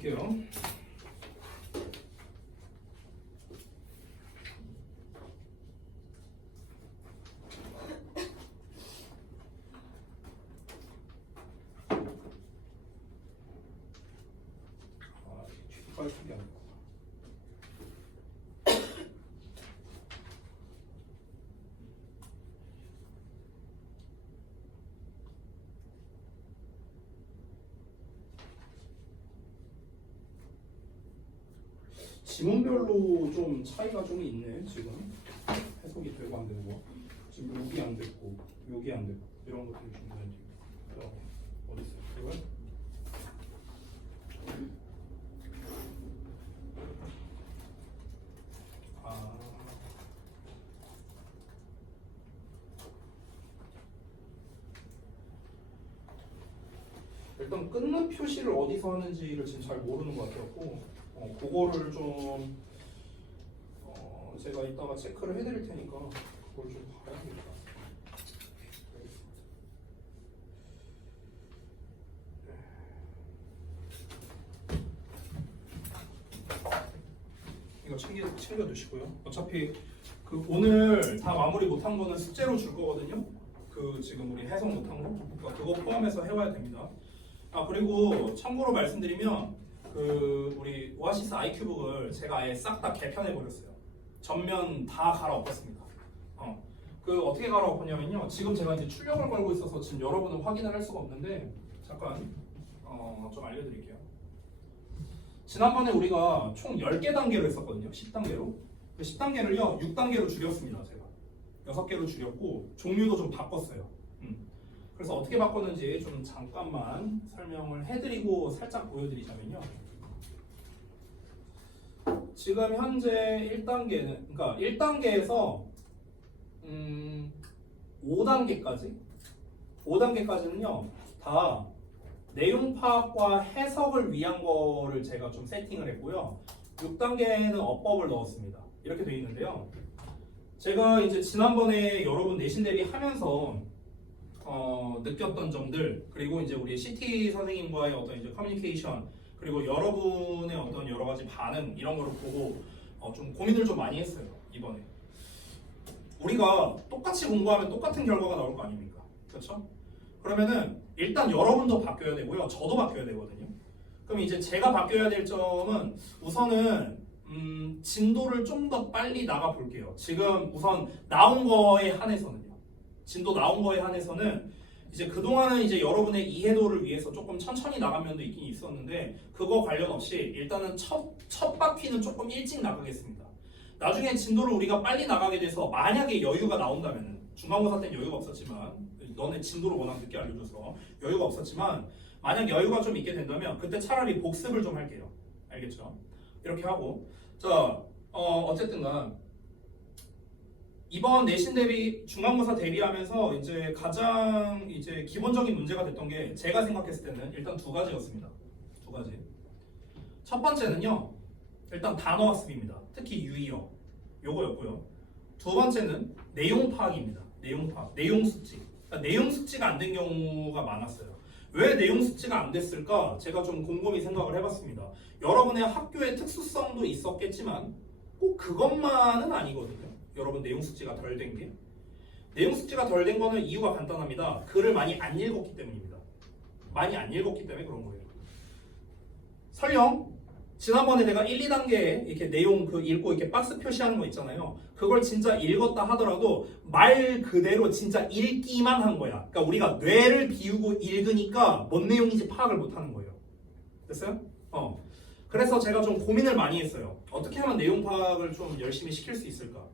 볼게요. 지문별로 좀 차이가 좀 있네. 지금 해석이 되고 안 되는 거. 지금 여기 안 됐고 여기 안 됐고 이런 것들이 중요한 지금. 어디 있어요? 이거? 아. 일단 끊는 표시를 어디서 하는지를 지금 잘 모르는 것 같았고, 그거를 좀 제가 이따가 체크를 해드릴 테니까 그걸 좀 봐야겠다. 이거 챙겨 두시고요. 어차피 그 오늘 다 마무리 못한 거는 숙제로 줄 거거든요. 그 지금 우리 해석 못한 거, 그러니까 그거 포함해서 해와야 됩니다. 아 그리고 참고로 말씀드리면 그 우리 오아시스 IQ북을 제가 아예 싹 다 개편해 버렸어요. 전면 다 갈아엎었습니다. 그 어떻게 갈아엎었냐면요. 지금 제가 이제 출력을 걸고 있어서 지금 여러분은 확인을 할 수가 없는데 잠깐 좀 알려드릴게요. 지난번에 우리가 총 10개 단계로 했었거든요. 10단계로. 그 10단계를요 6단계로 줄였습니다. 제가 6개로 줄였고 종류도 좀 바꿨어요. 그래서 어떻게 바꿨는지 좀 잠깐만 설명을 해드리고 살짝 보여드리자면요. 지금 현재 1단계는, 그러니까 1단계에서 5단계까지는요 다 내용 파악과 해석을 위한 거를 제가 좀 세팅을 했고요. 6단계는 어법을 넣었습니다. 이렇게 되어 있는데요. 제가 이제 지난번에 여러분 내신 대비 하면서 느꼈던 점들, 그리고 이제 우리 CT 선생님과의 어떤 이제 커뮤니케이션, 그리고 여러분의 어떤 여러 가지 반응 이런 거를 보고 좀 고민을 좀 많이 했어요. 이번에 우리가 똑같이 공부하면 똑같은 결과가 나올 거 아닙니까? 그렇죠? 그러면은 일단 여러분도 바뀌어야 되고요, 저도 바뀌어야 되거든요. 그럼 이제 제가 바뀌어야 될 점은 우선은 진도를 좀 더 빨리 나가 볼게요. 지금 우선 나온 거에 한해서는요. 진도 나온 거에 한해서는 이제 그동안은 이제 여러분의 이해도를 위해서 조금 천천히 나간 면도 있긴 있었는데 그거 관련 없이 일단은 첫 바퀴는 조금 일찍 나가겠습니다. 나중에 진도를 우리가 빨리 나가게 돼서 만약에 여유가 나온다면, 중간고사 때는 여유가 없었지만 너네 진도를 워낙 늦게 알려줘서 여유가 없었지만 만약 여유가 좀 있게 된다면 그때 차라리 복습을 좀 할게요. 알겠죠? 이렇게 하고 자 어쨌든간 이번 내신 대비 중간고사 대비하면서 이제 가장 이제 기본적인 문제가 됐던 게 제가 생각했을 때는 일단 두 가지였습니다. 두 가지. 첫 번째는요. 일단 단어 학습입니다. 특히 유의어 요거였고요. 두 번째는 내용 파악입니다. 내용 파악, 내용 숙지. 그러니까 내용 숙지가 안 된 경우가 많았어요. 왜 내용 숙지가 안 됐을까? 제가 좀 곰곰이 생각을 해봤습니다. 여러분의 학교의 특수성도 있었겠지만 꼭 그것만은 아니거든요. 여러분 내용 숙지가 덜 된 게. 내용 숙지가 덜 된 거는 이유가 간단합니다. 글을 많이 안 읽었기 때문입니다. 많이 안 읽었기 때문에 그런 거예요. 설령 지난번에 내가 1, 2단계에 이렇게 내용 그 읽고 이렇게 박스 표시하는 거 있잖아요. 그걸 진짜 읽었다 하더라도 말 그대로 진짜 읽기만 한 거야. 그러니까 우리가 뇌를 비우고 읽으니까 뭔 내용인지 파악을 못 하는 거예요. 됐어요? 그래서 제가 좀 고민을 많이 했어요. 어떻게 하면 내용 파악을 좀 열심히 시킬 수 있을까?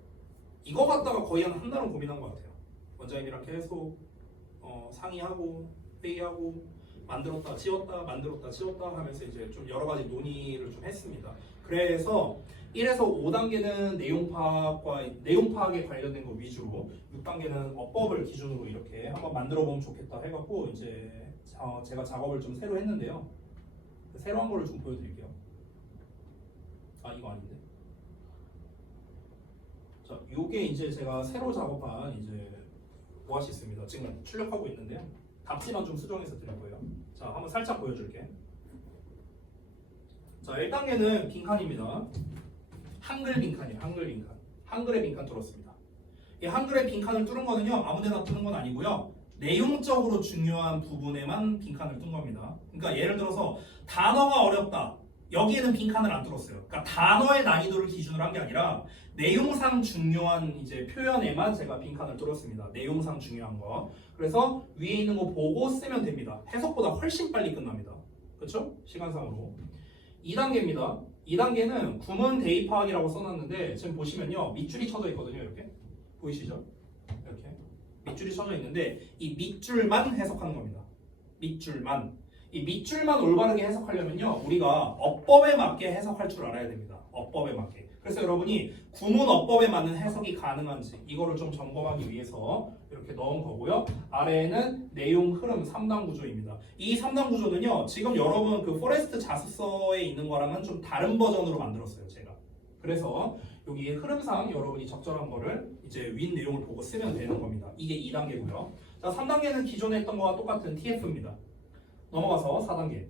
이거 갖다가 거의 한 달은 고민한 것 같아요. 원장님이랑 계속 상의하고 회의하고 만들었다 지웠다 만들었다 지웠다 하면서 이제 좀 여러 가지 논의를 좀 했습니다. 그래서 1에서 5단계는 내용 파악에 관련된 거 위주로 6단계는 어법을 기준으로 이렇게 한번 만들어 보면 좋겠다 해갖고 이제 제가 작업을 좀 새로 했는데요. 새로 한 거를 좀 보여드릴게요. 아 이거 아닌데. 자, 요게 이제 제가 새로 작업한 이제 오아시스입니다. 지금 출력하고 있는데요. 답지만 좀 수정해서 드릴 거예요. 자, 한번 살짝 보여줄게. 자, 1단계는 빈칸입니다. 한글 빈칸이에요. 한글 빈칸. 한글의 빈칸 뚫었습니다. 이 한글의 빈칸을 뚫은 거는요, 아무데나 뚫은 건 아니고요. 내용적으로 중요한 부분에만 빈칸을 뚫은 겁니다. 그러니까 예를 들어서 단어가 어렵다. 여기에는 빈칸을 안 뚫었어요. 그러니까 단어의 난이도를 기준으로 한 게 아니라 내용상 중요한 이제 표현에만 제가 빈칸을 뚫었습니다. 내용상 중요한 거. 그래서 위에 있는 거 보고 쓰면 됩니다. 해석보다 훨씬 빨리 끝납니다. 그렇죠? 시간상으로. 2단계입니다. 2단계는 구문 대입하기라고 써놨는데 지금 보시면요. 밑줄이 쳐져 있거든요. 이렇게. 보이시죠? 이렇게. 밑줄이 쳐져 있는데 이 밑줄만 해석하는 겁니다. 밑줄만. 이 밑줄만 올바르게 해석하려면요. 우리가 어법에 맞게 해석할 줄 알아야 됩니다. 어법에 맞게. 그래서 여러분이 구문 어법에 맞는 해석이 가능한지 이거를 좀 점검하기 위해서 이렇게 넣은 거고요. 아래에는 내용 흐름 3단 구조입니다. 이 3단 구조는요. 지금 여러분 그 포레스트 자습서에 있는 거랑은 좀 다른 버전으로 만들었어요. 제가. 그래서 여기 흐름상 여러분이 적절한 거를 이제 윗 내용을 보고 쓰면 되는 겁니다. 이게 2단계고요. 자, 3단계는 기존에 했던 거와 똑같은 TF입니다. 넘어가서 4단계.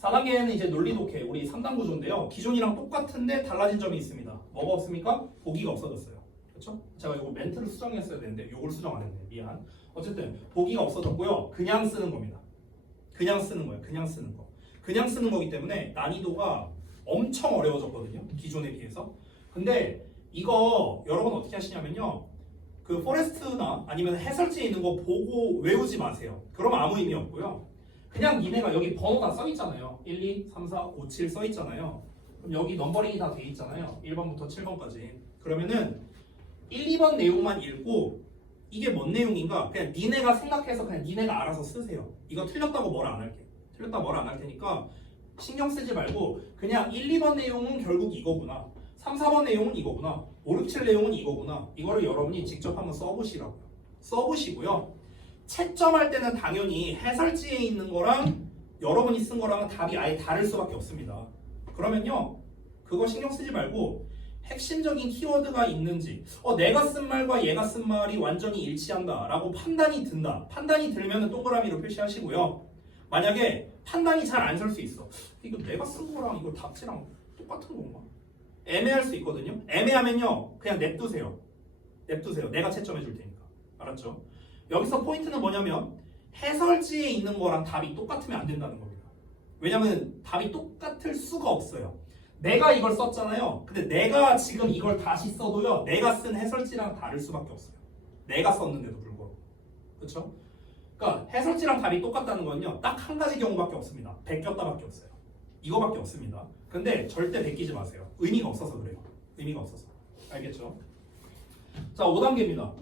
4단계는 이제 논리 독해 우리 3단 구조인데요. 기존이랑 똑같은데 달라진 점이 있습니다. 뭐가 없습니까? 보기가 없어졌어요. 그렇죠? 제가 이거 멘트를 수정했어야 되는데 이걸 수정 안 했네. 미안. 어쨌든 보기가 없어졌고요. 그냥 쓰는 겁니다. 그냥 쓰는 거예요. 그냥 쓰는 거. 그냥 쓰는 거기 때문에 난이도가 엄청 어려워졌거든요. 기존에 비해서. 근데 이거 여러분 어떻게 하시냐면요. 그 포레스트나 아니면 해설지에 있는 거 보고 외우지 마세요. 그러면 아무 의미 없고요. 그냥 니네가 여기 번호 다 써 있잖아요. 1, 2, 3, 4, 5, 7 써 있잖아요. 그럼 여기 넘버링이 다 돼 있잖아요. 1번부터 7번까지. 그러면은 1, 2번 내용만 읽고 이게 뭔 내용인가 그냥 니네가 생각해서 그냥 니네가 알아서 쓰세요. 이거 틀렸다고 뭐라 안 할게. 틀렸다고 뭐라 안 할 테니까 신경 쓰지 말고 그냥 1, 2번 내용은 결국 이거구나. 3, 4번 내용은 이거구나. 5, 6, 7 내용은 이거구나. 이거를 여러분이 직접 한번 써보시라고요. 써보시고요. 채점할 때는 당연히 해설지에 있는 거랑 여러분이 쓴 거랑은 답이 아예 다를 수밖에 없습니다. 그러면요. 그거 신경 쓰지 말고 핵심적인 키워드가 있는지 내가 쓴 말과 얘가 쓴 말이 완전히 일치한다 라고 판단이 든다. 판단이 들면 동그라미로 표시하시고요. 만약에 판단이 잘 안 설 수 있어. 이거 내가 쓴 거랑 이거 답지랑 똑같은 건가? 애매할 수 있거든요. 애매하면요. 그냥 냅두세요. 냅두세요. 내가 채점해 줄 테니까. 알았죠? 여기서 포인트는 뭐냐면 해설지에 있는 거랑 답이 똑같으면 안 된다는 겁니다. 왜냐면 답이 똑같을 수가 없어요. 내가 이걸 썼잖아요. 근데 내가 지금 이걸 다시 써도요. 내가 쓴 해설지랑 다를 수밖에 없어요. 내가 썼는데도 불구하고. 그렇죠? 그러니까 해설지랑 답이 똑같다는 건요. 딱 한 가지 경우밖에 없습니다. 베꼈다밖에 없어요. 이거밖에 없습니다. 근데 절대 베끼지 마세요. 의미가 없어서 그래요. 의미가 없어서. 알겠죠? 자, 5단계입니다.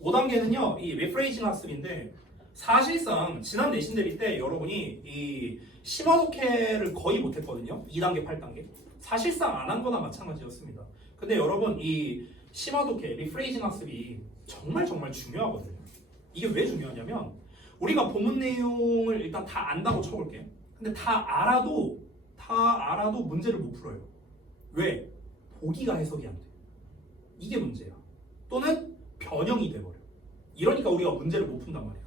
5단계는요. 이 리프레이징 학습인데 사실상 지난 내신 대비 때 여러분이 이 심화 독해를 거의 못했거든요. 2단계, 8단계. 사실상 안 한 거나 마찬가지였습니다. 근데 여러분 이 심화 독해, 리프레이징 학습이 정말 중요하거든요. 이게 왜 중요하냐면 우리가 본문 내용을 일단 다 안다고 쳐볼게. 근데 다 알아도 문제를 못 풀어요. 왜? 보기가 해석이 안 돼. 이게 문제야. 또는 변형이 돼버려. 이러니까 우리가 문제를 못 푼단 말이야.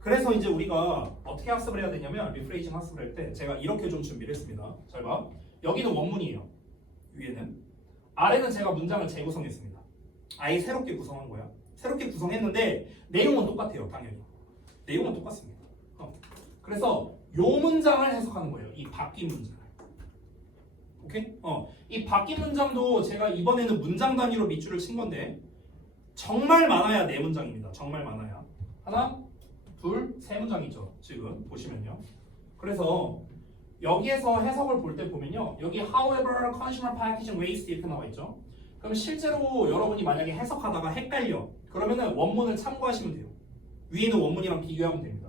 그래서 이제 우리가 어떻게 학습을 해야 되냐면 리프레이징 학습을 할 때 제가 이렇게 좀 준비를 했습니다. 잘 봐. 여기는 원문이에요. 위에는. 아래는 제가 문장을 재구성했습니다. 아예 새롭게 구성한 거야. 새롭게 구성했는데 내용은 똑같아요. 당연히. 내용은 똑같습니다. 그래서 요 문장을 해석하는 거예요. 이 바뀐 문장을. 오케이? 이 바뀐 문장도 제가 이번에는 문장 단위로 밑줄을 친 건데 정말 많아야 4문장입니다. 정말 많아야. 하나, 둘, 3문장이죠. 지금 보시면요. 그래서 여기에서 해석을 볼 때 보면요. 여기 however, consumer packaging waste 이렇게 나와 있죠. 그럼 실제로 여러분이 만약에 해석하다가 헷갈려. 그러면은 원문을 참고하시면 돼요. 위에 있는 원문이랑 비교하면 됩니다.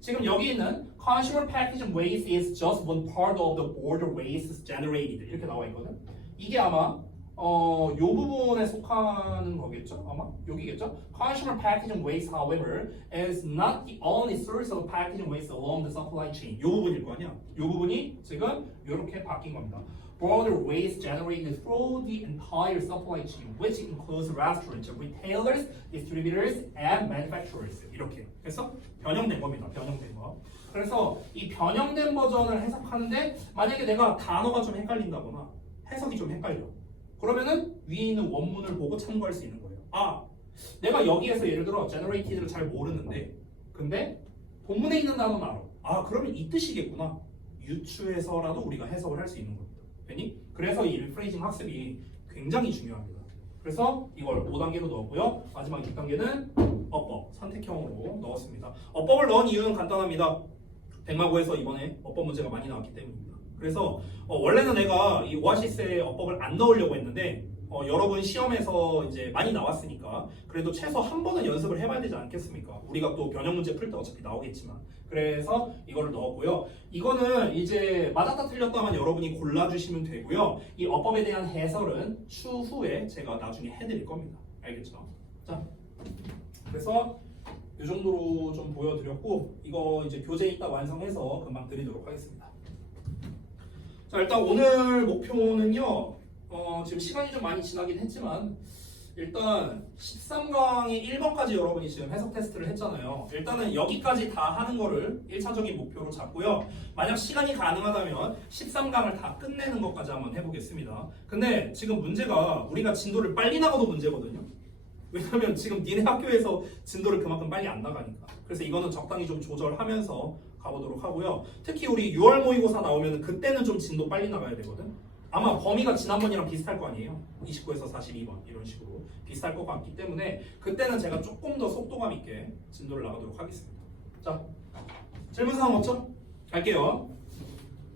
지금 여기 있는 consumer packaging waste is just one part of the border waste generated 이렇게 나와 있거든. 이게 아마 요 부분에 속하는 거겠죠? 아마 여기겠죠? Consumer packaging waste, however, is not the only source of packaging waste along the supply chain. 요 부분일 거 아니야? 요 부분이 지금 이렇게 바뀐 겁니다. Broader waste generated through the entire supply chain, which includes restaurants, retailers, distributors, and manufacturers. 이렇게 해서 변형된 겁니다. 변형된 거. 그래서 이 변형된 버전을 해석하는데 만약에 내가 단어가 좀 헷갈린다거나 해석이 좀 헷갈려. 그러면은 위에 있는 원문을 보고 참고할 수 있는 거예요. 아, 내가 여기에서 예를 들어 generated를 잘 모르는데 근데 본문에 있는 단어는 알아. 아, 그러면 이 뜻이겠구나. 유추해서라도 우리가 해석을 할 수 있는 겁니다. 괜히? 그래서 이 리프레이징 학습이 굉장히 중요합니다. 그래서 이걸 5단계로 넣었고요. 마지막 6단계는 어법, 선택형으로 넣었습니다. 어법을 넣은 이유는 간단합니다. 백마고에서 이번에 어법 문제가 많이 나왔기 때문입니다. 그래서 원래는 내가 이 오아시스의 어법을 안 넣으려고 했는데 여러분 시험에서 이제 많이 나왔으니까 그래도 최소 한 번은 연습을 해봐야 되지 않겠습니까? 우리가 또 변형 문제 풀 때 어차피 나오겠지만 그래서 이거를 넣었고요. 이거는 이제 맞았다 틀렸다만 여러분이 골라주시면 되고요. 이 어법에 대한 해설은 추후에 제가 나중에 해드릴 겁니다. 알겠죠? 자, 그래서 이 정도로 좀 보여드렸고 이거 이제 교재 이따 완성해서 금방 드리도록 하겠습니다. 자, 일단 오늘 목표는요. 지금 시간이 좀 많이 지나긴 했지만 일단 13강의 1번까지 여러분이 지금 해석 테스트를 했잖아요. 일단은 여기까지 다 하는 거를 1차적인 목표로 잡고요. 만약 시간이 가능하다면 13강을 다 끝내는 것까지 한번 해보겠습니다. 근데 지금 문제가 우리가 진도를 빨리 나가도 문제거든요. 왜냐면 지금 니네 학교에서 진도를 그만큼 빨리 안 나가니까. 그래서 이거는 적당히 좀 조절하면서 가보도록 하고요. 특히 우리 6월 모의고사 나오면 그때는 좀 진도 빨리 나가야 되거든. 아마 범위가 지난번이랑 비슷할 거 아니에요. 29에서 42번 이런 식으로 비슷할 것 같기 때문에 그때는 제가 조금 더 속도감 있게 진도를 나가도록 하겠습니다. 자, 질문사항 없죠? 갈게요.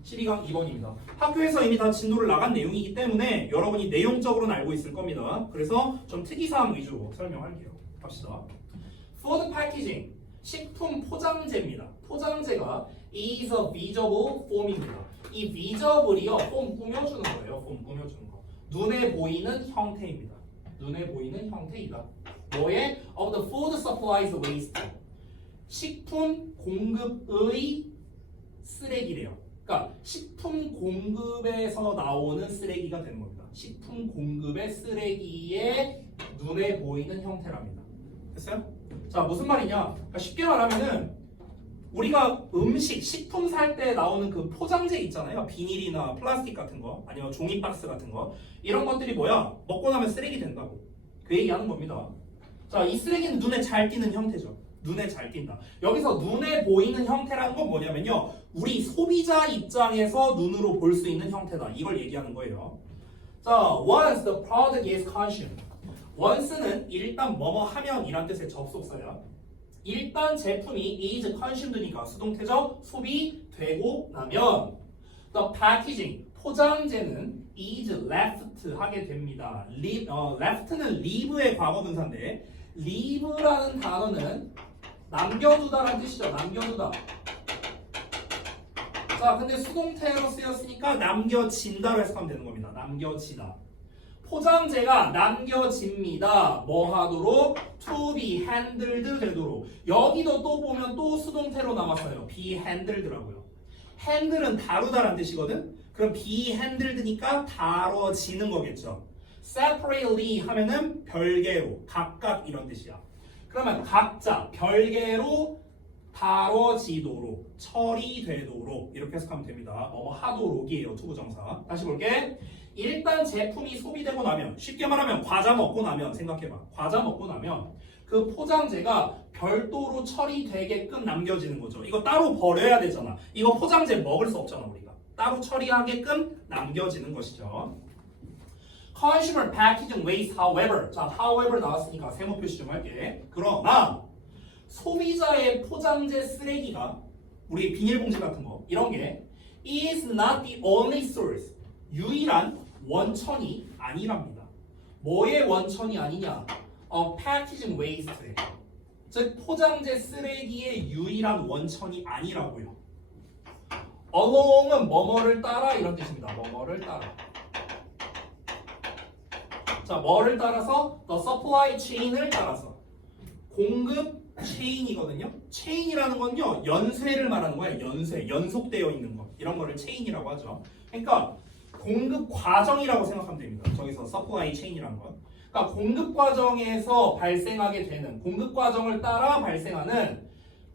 12강 2번입니다. 학교에서 이미 다 진도를 나간 내용이기 때문에 여러분이 내용적으로는 알고 있을 겁니다. 그래서 좀 특이사항 위주로 설명할게요. 갑시다. Food packaging, 식품 포장재입니다. 포장재가 is a visible form입니다. 이 visible이요, 폼 꾸며주는 거예요. 폼 꾸며주는 거. 눈에 보이는 형태입니다. 눈에 보이는 형태이다. 뭐에? Of the food supplies waste. 식품 공급의 쓰레기래요. 그러니까 식품 공급에서 나오는 쓰레기가 되는 겁니다. 식품 공급의 쓰레기의 눈에 보이는 형태랍니다. 됐어요? 자, 무슨 말이냐? 그러니까 쉽게 말하면은 우리가 음식, 식품 살 때 나오는 그 포장재 있잖아요. 비닐이나 플라스틱 같은 거, 아니면 종이 박스 같은 거. 이런 것들이 뭐야? 먹고 나면 쓰레기 된다고. 그 얘기하는 겁니다. 자, 이 쓰레기는 눈에 잘 띄는 형태죠. 눈에 잘 띈다. 여기서 눈에 보이는 형태라는 건 뭐냐면요. 우리 소비자 입장에서 눈으로 볼 수 있는 형태다. 이걸 얘기하는 거예요. 자, once the product is consumed. once는 일단 뭐뭐 하면 이란 뜻의 접속사야. 일단 제품이 is consumed니까 수동태죠. 소비되고 나면 the packaging, 포장재는 is left 하게 됩니다. left는 leave의 과거분사인데 leave라는 단어는 남겨두다라는 뜻이죠. 남겨두다. 자, 근데 수동태로 쓰였으니까 남겨진다로 해석하면 되는 겁니다. 남겨지다. 포장재가 남겨집니다. 뭐 하도록? To be handled 되도록. 여기도 또 보면 또 수동태로 남았어요. be handled라고요. handle은 다루다라는 뜻이거든. 그럼 be handled니까 다뤄지는 거겠죠. separately 하면은 별개로, 각각 이런 뜻이야. 그러면 각자, 별개로 다뤄지도록, 처리되도록 이렇게 해석하면 됩니다. 하도록이에요. 투부정사. 다시 볼게. 일단 제품이 소비되고 나면, 쉽게 말하면 과자 먹고 나면 생각해봐. 과자 먹고 나면 그 포장재가 별도로 처리되게끔 남겨지는 거죠. 이거 따로 버려야 되잖아. 이거 포장재 먹을 수 없잖아 우리가. 따로 처리하게끔 남겨지는 것이죠. Consumer packaging waste, however. 자, however 나왔으니까 세모 표시 좀 할게. 그러나 소비자의 포장재 쓰레기가 우리 비닐봉지 같은 거 이런 게 is not the only source. 유일한 원천이 아니랍니다. 뭐의 원천이 아니냐? packaging waste. 즉 포장재 쓰레기의 유일한 원천이 아니라고요. along은 뭐뭐를 따라 이런 뜻입니다. 뭐뭐를 따라. 자, 뭐를 따라서? The supply chain을 따라서. 공급 체인이거든요. 체인이라는 건요, 연쇄를 말하는 거예요. 연쇄, 연속되어 있는 거. 이런 거를 체인이라고 하죠. 그러니까 공급 과정이라고 생각하면 됩니다. 저기서 supply chain이라는 건. 그러니까 공급 과정에서 발생하게 되는, 공급 과정을 따라 발생하는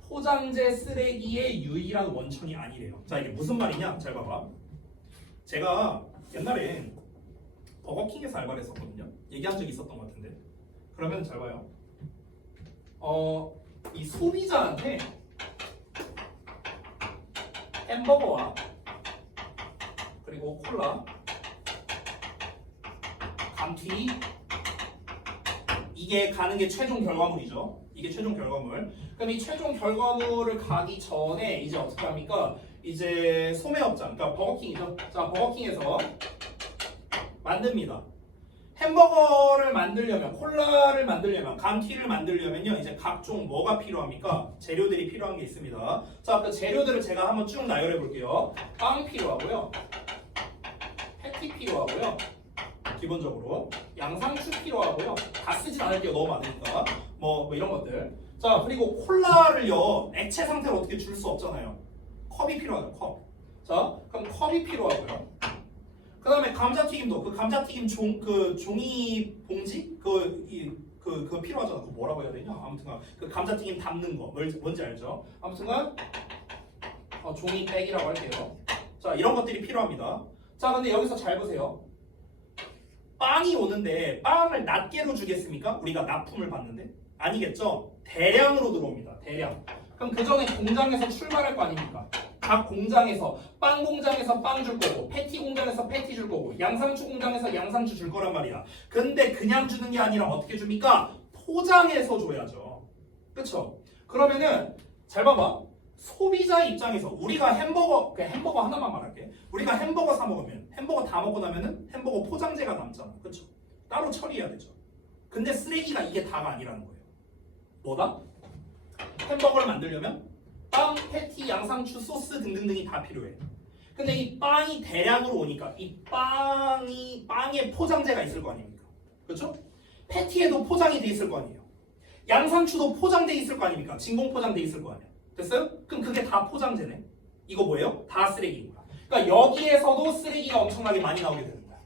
포장재 쓰레기의 유일한 원천이 아니래요. 자, 이게 무슨 말이냐? 잘 봐봐. 제가 옛날에 버거킹에서 알바를 했었거든요. 얘기한 적이 있었던 것 같은데. 그러면 잘 봐요. 이 소비자한테 햄버거와 그리고 콜라, 감튀, 이게 가는 게 최종 결과물이죠. 이게 최종 결과물. 그럼 이 최종 결과물을 가기 전에 이제 어떻게 합니까? 이제 소매업장, 그러니까 버거킹이죠. 자, 버거킹에서 만듭니다. 햄버거를 만들려면, 콜라를 만들려면, 감튀를 만들려면요, 이제 각종 뭐가 필요합니까? 재료들이 필요한 게 있습니다. 자, 그 재료들을 제가 한번 쭉 나열해 볼게요. 빵 필요하고요, 패티 필요하고요, 기본적으로 양상추 필요하고요. 다 쓰진 않을게요, 너무 많으니까. 뭐 이런 것들. 자, 그리고 콜라를요, 액체 상태로 어떻게 줄 수 없잖아요. 컵이 필요하죠, 컵. 자, 그럼 컵이 필요하고요. 그 다음에 감자튀김도 그 감자튀김 종이 봉지 그거 필요하잖아. 그거 뭐라고 해야 되냐? 아무튼간 그 감자튀김 담는 거 뭔지 알죠? 아무튼간 종이백이라고 할게요. 자, 이런 것들이 필요합니다. 자, 근데 여기서 잘 보세요. 빵이 오는데 빵을 낱개로 주겠습니까? 우리가 납품을 받는데 아니겠죠? 대량으로 들어옵니다. 대량. 그럼 그 전에 공장에서 출발할 거 아닙니까? 각 공장에서 빵 공장에서 빵 줄 거고, 패티 공장에서 패티 줄 거고, 양상추 공장에서 양상추 줄 거란 말이야. 근데 그냥 주는 게 아니라 어떻게 줍니까? 포장해서 줘야죠. 그쵸? 그러면은 잘 봐봐. 소비자 입장에서 우리가 햄버거 하나만 말할게. 우리가 햄버거 사 먹으면 햄버거 다 먹고 나면은 햄버거 포장재가 남잖아. 그쵸? 따로 처리해야 되죠. 근데 쓰레기가 이게 다가 아니라는 거예요. 뭐다? 햄버거를 만들려면 빵, 패티, 양상추, 소스 등등등이 다 필요해. 근데 이 빵이 대량으로 오니까 이 빵에 포장재가 있을 거 아닙니까? 그렇죠? 패티에도 포장이 돼 있을 거 아니에요. 양상추도 포장돼 있을 거 아닙니까? 진공 포장돼 있을 거 아니에요. 됐어요? 그럼 그게 다 포장재네. 이거 뭐예요? 다 쓰레기인 거야. 그러니까 여기에서도 쓰레기가 엄청나게 많이 나오게 되는 거야.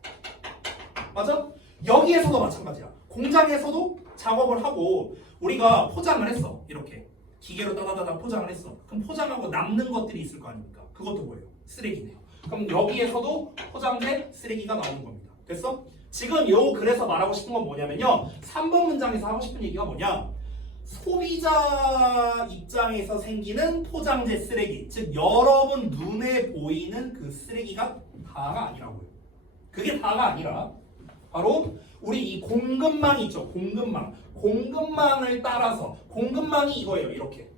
맞아? 여기에서도 마찬가지야. 공장에서도 작업을 하고 우리가 포장을 했어. 이렇게. 기계로 따다다다 포장을 했어. 그럼 포장하고 남는 것들이 있을 거 아닙니까? 그것도 뭐예요? 쓰레기네요. 그럼 여기에서도 포장된 쓰레기가 나오는 겁니다. 됐어? 지금 그래서 말하고 싶은 건 뭐냐면요. 3번 문장에서 하고 싶은 얘기가 뭐냐? 소비자 입장에서 생기는 포장재 쓰레기, 즉 여러분 눈에 보이는 그 쓰레기가 다가 아니라고요. 그게 다가 아니라 바로 우리 이 공급망이 있죠. 공급망을 따라서 공급망이 이거예요. 이렇게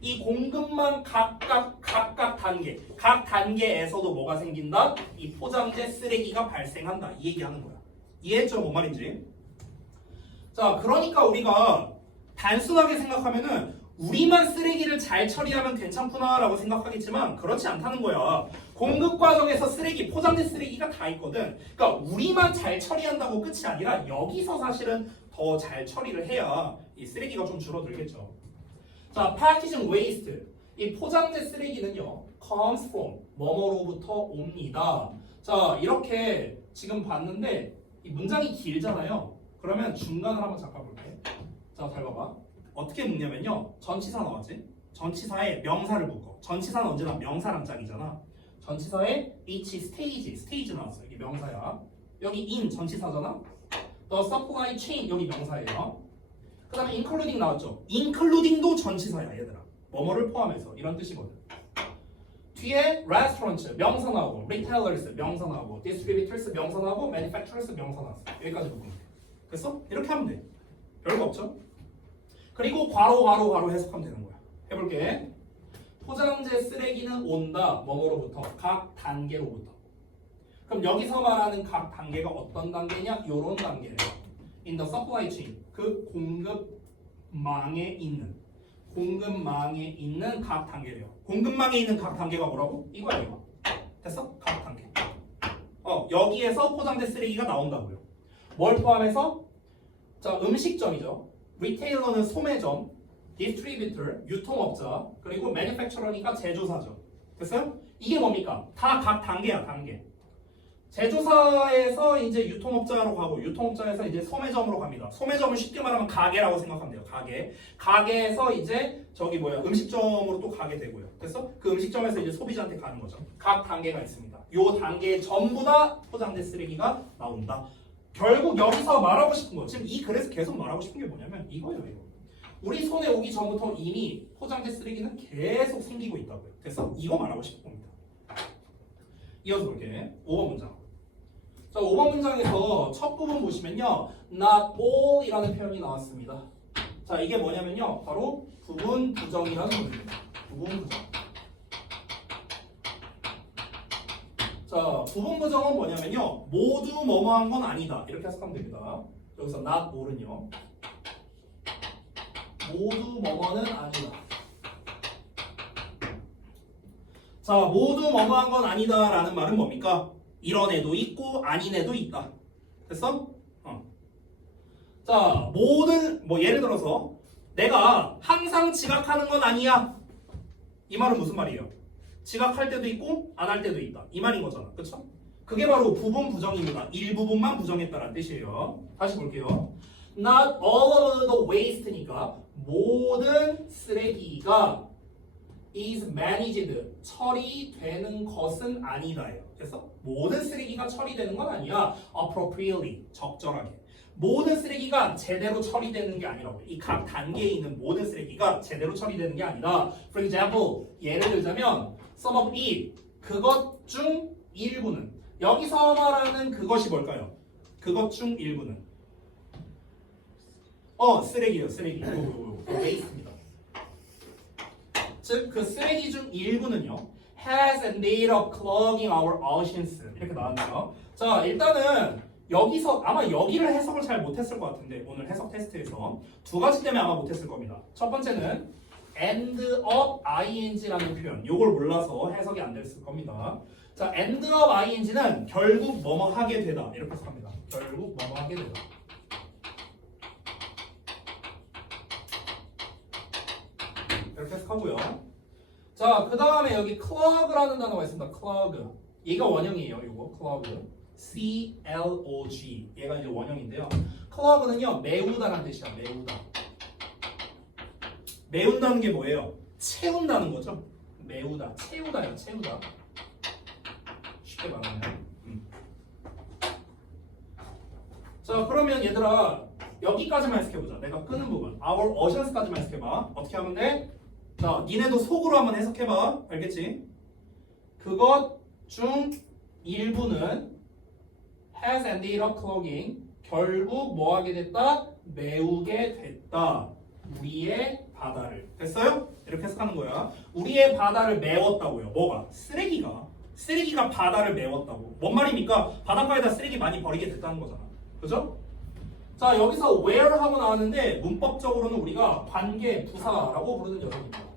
이 공급망 각각 단계, 각 단계에서도 뭐가 생긴다? 이 포장재 쓰레기가 발생한다. 이 얘기하는 거야. 이해했죠? 뭔 말인지? 자, 그러니까 우리가 단순하게 생각하면은 우리만 쓰레기를 잘 처리하면 괜찮구나라고 생각하겠지만 그렇지 않다는 거야. 공급 과정에서 쓰레기, 포장재 쓰레기가 다 있거든. 그러니까 우리만 잘 처리한다고 끝이 아니라 여기서 사실은 더 잘 처리를 해야 이 쓰레기가 좀 줄어들겠죠. 자, packaging waste. 이 포장재 쓰레기는요, comes from, 뭐뭐로부터 옵니다. 자, 이렇게 지금 봤는데 이 문장이 길잖아요. 그러면 중간을 한번 잠깐 볼게. 자, 잘 봐봐. 어떻게 묶냐면요. 전치사 나왔지? 전치사에 명사를 묶어. 전치사는 언제나 명사랑 짝이잖아. 전치사에 each stage 나왔어. 이게 명사야. 여기 in 전치사잖아. The supply chain 여기 명사예요. 그 다음에 including 나왔죠. including도 전치사야 얘들아. 뭐뭐를 포함해서 이런 뜻이거든. 뒤에 restaurants 명사 나오고, retailers 명사 나오고, distributors 명사 나오고, manufacturers 명사 나왔어. 여기까지 묶으면 돼. 됐어? 이렇게 하면 돼. 별거 없죠? 그리고 괄호 해석하면 되는 거야. 해볼게. 포장재 쓰레기는 온다. 뭐뭐로부터? 각 단계로부터. 그럼 여기서 말하는 각 단계가 어떤 단계냐? 요런 단계래요. In the supply chain. 그 공급망에 있는 각 단계래요. 공급망에 있는 각 단계가 뭐라고? 이거야 이거. 됐어? 각 단계. 여기에서 포장재 쓰레기가 나온다고요. 뭘 포함해서? 자, 음식점이죠. 리테일러는 소매점, 디스트리뷰터, 유통업자, 그리고 매니팩처러니까 제조사죠. 됐어요? 이게 뭡니까? 다 각 단계야, 단계. 제조사에서 이제 유통업자로 가고 유통업자에서 이제 소매점으로 갑니다. 소매점을 쉽게 말하면 가게라고 생각하면 돼요. 가게. 가게에서 이제 저기 뭐야 음식점으로 또 가게 되고요. 그래서 그 음식점에서 이제 소비자한테 가는 거죠. 각 단계가 있습니다. 요 단계에 전부 다 포장된 쓰레기가 나온다. 결국 여기서 말하고 싶은 거 지금 이 글에서 계속 말하고 싶은 게 뭐냐면 이거예요. 이거. 우리 손에 오기 전부터 이미 포장된 쓰레기는 계속 생기고 있다고요. 그래서 이거 말하고 싶은 겁니다. 이어서 볼게. 5번 문장. 자, 5번 문장에서 첫 부분 보시면요. not all 이라는 표현이 나왔습니다. 자, 이게 뭐냐면요. 바로 부분 부정이라는 겁니다. 부분 부정. 자, 부분 부정은 뭐냐면요. 모두 뭐뭐한 건 아니다. 이렇게 해석하면 됩니다. 여기서 not all은요. 모두 뭐뭐는 아니다. 자, 모두 뭐뭐한 건 아니다 라는 말은 뭡니까? 이런 애도 있고 아닌 애도 있다. 됐어? 자, 모든 뭐 예를 들어서 내가 항상 지각하는 건 아니야. 이 말은 무슨 말이에요? 지각할 때도 있고 안 할 때도 있다. 이 말인 거잖아. 그렇죠? 그게 바로 부분 부정입니다. 일부분만 부정했다는 뜻이에요. 다시 볼게요. Not all of the waste니까 모든 쓰레기가 is managed 처리되는 것은 아니다예요. 그래서 모든 쓰레기가 처리되는 건 아니야. appropriately 적절하게. 모든 쓰레기가 제대로 처리되는 게 아니라고. 이 각 단계에 있는 모든 쓰레기가 제대로 처리되는 게 아니라 for example 예를 들자면 some of it 그것 중 일부는 여기서 말하는 그것이 뭘까요? 그것 중 일부는 쓰레기예요. 쓰레기. waste입니다. 즉 그 쓰레기 중 일부는요 has a need of clogging our oceans 이렇게 나왔네요. 자, 일단은 여기서 아마 여기를 해석을 잘 못했을 것 같은데 오늘 해석 테스트에서 두 가지 때문에 아마 못했을 겁니다. 첫 번째는 end of ing라는 표현 요걸 몰라서 해석이 안 됐을 겁니다. 자, end of ing는 결국 뭐뭐 하게 되다 이렇게 해석합니다. 결국 뭐뭐 하게 되다. 이렇게 해석하고요. 자, 그 다음에 여기 clog라는 단어가 있습니다. clog. 얘가 원형이에요. 이거 clog. C-L-O-G. 얘가 이제 원형인데요. clog는요 메우다라는 뜻이야. 메우다. 메운다는 게 뭐예요? 채운다는 거죠. 메우다. 채우다요. 채우다. 쉽게 말하면. 자, 그러면 얘들아 여기까지만 해석해보자. 내가 끄는 부분. Our oceans까지만 해석해봐. 어떻게 하면 돼? 자, 니네도 속으로 한번 해석해봐. 알겠지? 그것 중 일부는 has ended up clogging. 결국 뭐 하게 됐다? 메우게 됐다. 우리의 바다를. 됐어요? 이렇게 해석하는 거야. 우리의 바다를 메웠다고요. 뭐가? 쓰레기가 바다를 메웠다고. 뭔 말입니까? 바닷가에다 쓰레기 많이 버리게 됐다는 거잖아. 그죠? 자, 여기서 where 하고 나왔는데 문법적으로는 우리가 관계 부사라고 부르는 녀석입니다.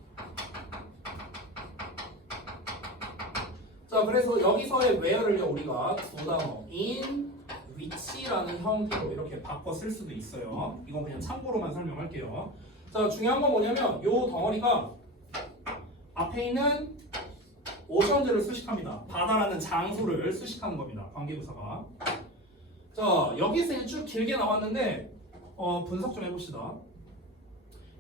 자, 그래서 여기서의 where를요 우리가 두 단어 in, which라는 형태로 이렇게 바꿔 쓸 수도 있어요. 이건 그냥 참고로만 설명할게요. 자, 중요한 건 뭐냐면 요 덩어리가 앞에 있는 오션즈를 수식합니다. 바다라는 장소를 수식하는 겁니다. 관계부사가. 자, 여기서 이제 쭉 길게 나왔는데 분석 좀 해봅시다.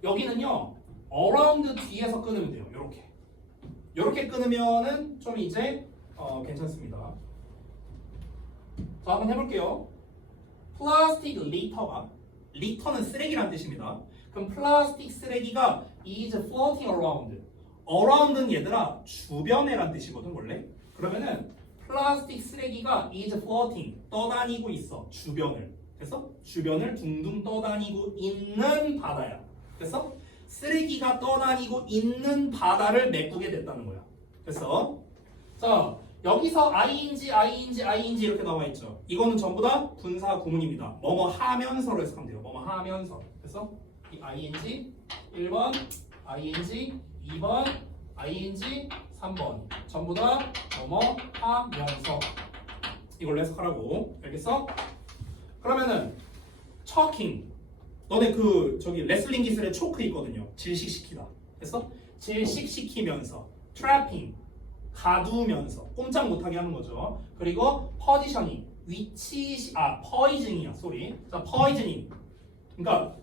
여기는요 around 뒤에서 끊으면 돼요. 요렇게 끊으면은 좀 이제 괜찮습니다. 자, 한번 해볼게요. 플라스틱 리터는 쓰레기란 뜻입니다. 그럼 플라스틱 쓰레기가 is floating around는 얘들아 주변에란 뜻이거든 원래. 그러면은 플라스틱 쓰레기가 is floating 떠다니고 있어. 주변을. 그래서 주변을 둥둥 떠다니고 있는 바다야. 그래서 쓰레기가 떠다니고 있는 바다를 메꾸게 됐다는 거야. 그래서 자, 여기서 ing 이렇게 나와 있죠. 이거는 전부 다 분사 구문입니다. 뭐뭐 하면서로 해석하면 돼요. 뭐뭐 하면서. 그래서 이 ing 1번, ing 2번, ing 3번 전부 다 뭐뭐 하면서 이걸로 해석하라고. 알겠어? 그러면은 choking. 너네 그 저기 레슬링 기술에 초크 있거든요. 질식시키다. 됐어? 질식시키면서 trapping. 가두면서 꼼짝 못하게 하는 거죠. 그리고 positioning. poisoning이야. 쏘리. 자, poisoning. 그러니까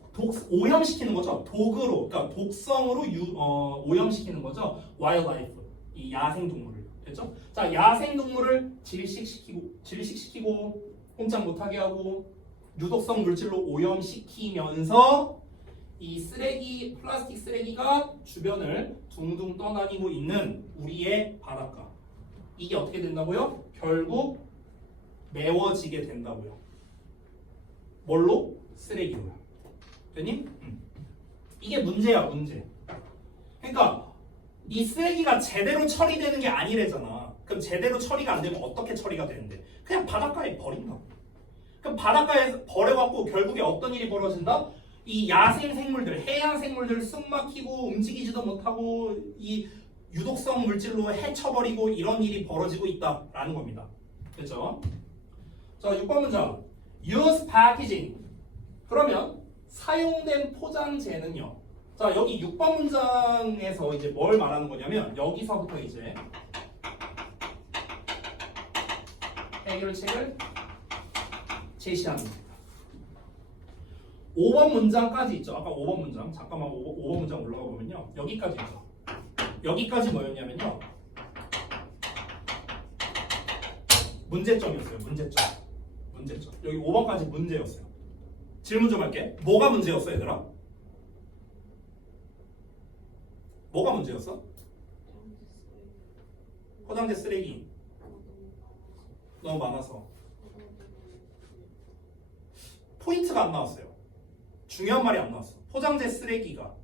오염시키는 거죠. 독으로, 그러니까 독성으로 오염시키는 거죠. wildlife. 이 야생 동물을. 됐죠? 자, 야생 동물을 질식시키고 꼼짝 못하게 하고 유독성 물질로 오염시키면서 이 쓰레기, 플라스틱 쓰레기가 주변을 둥둥 떠다니고 있는 우리의 바닷가. 이게 어떻게 된다고요? 결국 메워지게 된다고요. 뭘로? 쓰레기로요. 됐니? 이게 문제야, 문제. 그러니까 이 쓰레기가 제대로 처리되는 게 아니래잖아. 그럼 제대로 처리가 안 되면 어떻게 처리가 되는데? 그냥 바닷가에 버린다고. 그럼 바닷가에 버려갖고 결국에 어떤 일이 벌어진다? 이 야생 생물들, 해양 생물들 숨 막히고 움직이지도 못하고 이 유독성 물질로 해쳐버리고 이런 일이 벌어지고 있다라는 겁니다. 됐죠? 자, 6번 문장. Use packaging. 그러면 사용된 포장재는요. 자, 여기 6번 문장에서 이제 뭘 말하는 거냐면 여기서부터 이제 해결책을 제시하는 겁니다. 5번 문장까지 있죠. 아까 5번 문장. 잠깐만 5번 문장 올라가 보면요. 여기까지 있죠. 여기까지 뭐였냐면요. 문제점이었어요. 문제점. 여기 5번까지 문제였어요. 질문 좀 할게. 뭐가 문제였어, 얘들아? 뭐가 문제였어? 포장재 쓰레기. 너무 많아서. 포인트가 안 나왔어요. 중요한 말이 안 나왔어. 포장재 쓰레기가.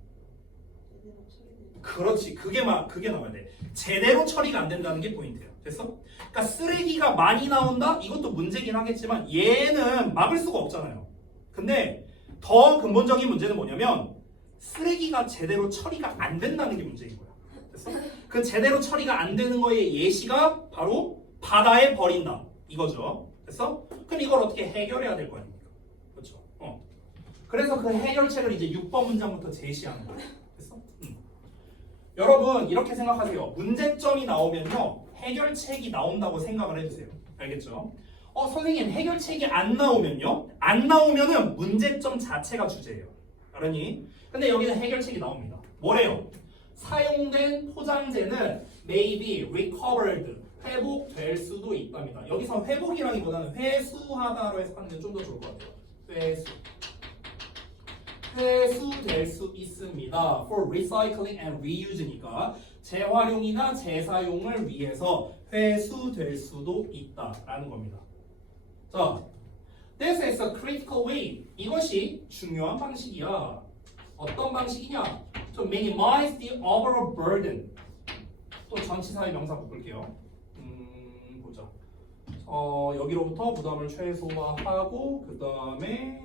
그렇지. 그게 나와야 돼. 제대로 처리가 안 된다는 게 포인트야. 됐어? 그러니까 쓰레기가 많이 나온다? 이것도 문제긴 하겠지만 얘는 막을 수가 없잖아요. 근데 더 근본적인 문제는 뭐냐면 쓰레기가 제대로 처리가 안 된다는 게 문제인 거야. 됐어? 그 제대로 처리가 안 되는 거의 예시가 바로 바다에 버린다. 이거죠. 됐어? 그럼 이걸 어떻게 해결해야 될 거 아닙니까? 그렇죠? 그래서 그 해결책을 이제 6번 문장부터 제시하는 거예요. 됐어? 여러분 이렇게 생각하세요. 문제점이 나오면요. 해결책이 나온다고 생각을 해주세요. 알겠죠? 선생님 해결책이 안 나오면요? 안 나오면은 문제점 자체가 주제예요. 알았니? 근데 여기는 해결책이 나옵니다. 뭐래요? 사용된 포장재는 may be recovered. 회복될 수도 있답니다. 여기서 회복이라기보다는 회수하다로 해석하는 게 좀 더 좋을 것 같아요. 회수될 수 있습니다. For recycling and reuse니까 재활용이나 재사용을 위해서 회수될 수도 있다라는 겁니다. 자, this is a critical way. 이것이 중요한 방식이야. 어떤 방식이냐? To minimize the overall burden. 또 전치사의 명사 묶을게요. 보자. 여기로부터 부담을 최소화하고 그 다음에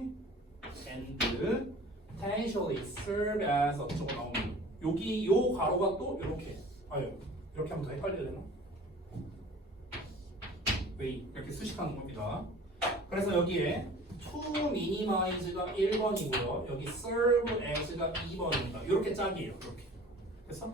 and potentially serve as 어쩌고 나오면 여기 요 가로가 또 이렇게 이렇게 하면 더 헷갈리게 되나? way 이렇게 수식하는 겁니다. 그래서 여기에 to minimize가 1번이고요. 여기 serve as가 2번입니다. 이렇게 짝이에요. 이렇게. 됐어?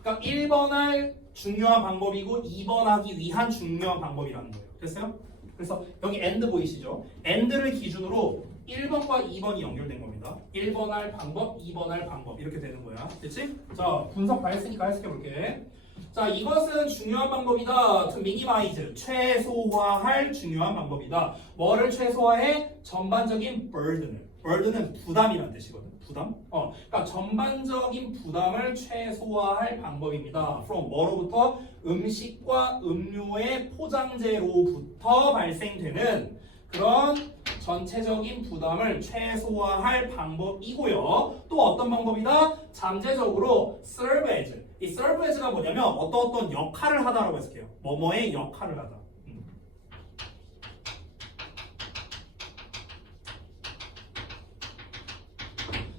그러니까 1번 할 중요한 방법이고 2번 하기 위한 중요한 방법이라는 거예요. 됐어요? 그래서 여기 and 보이시죠? and를 기준으로 1번과 2번이 연결된 겁니다. 1번 할 방법, 2번 할 방법 이렇게 되는 거야. 됐지? 자, 분석 다 했으니까 해석해 볼게. 자, 이것은 중요한 방법이다. To minimize, 최소화할 중요한 방법이다. 뭐를 최소화해? 전반적인 burden을. burden은 부담이라는 뜻이거든. 부담? 그러니까 전반적인 부담을 최소화할 방법입니다. From 뭐로부터? 음식과 음료의 포장재로부터 발생되는 그런 전체적인 부담을 최소화할 방법이고요. 또 어떤 방법이다? 잠재적으로 serve as. 이 serve as가 뭐냐면 어떤 역할을 하다라고 해석해요. 뭐뭐의 역할을 하다.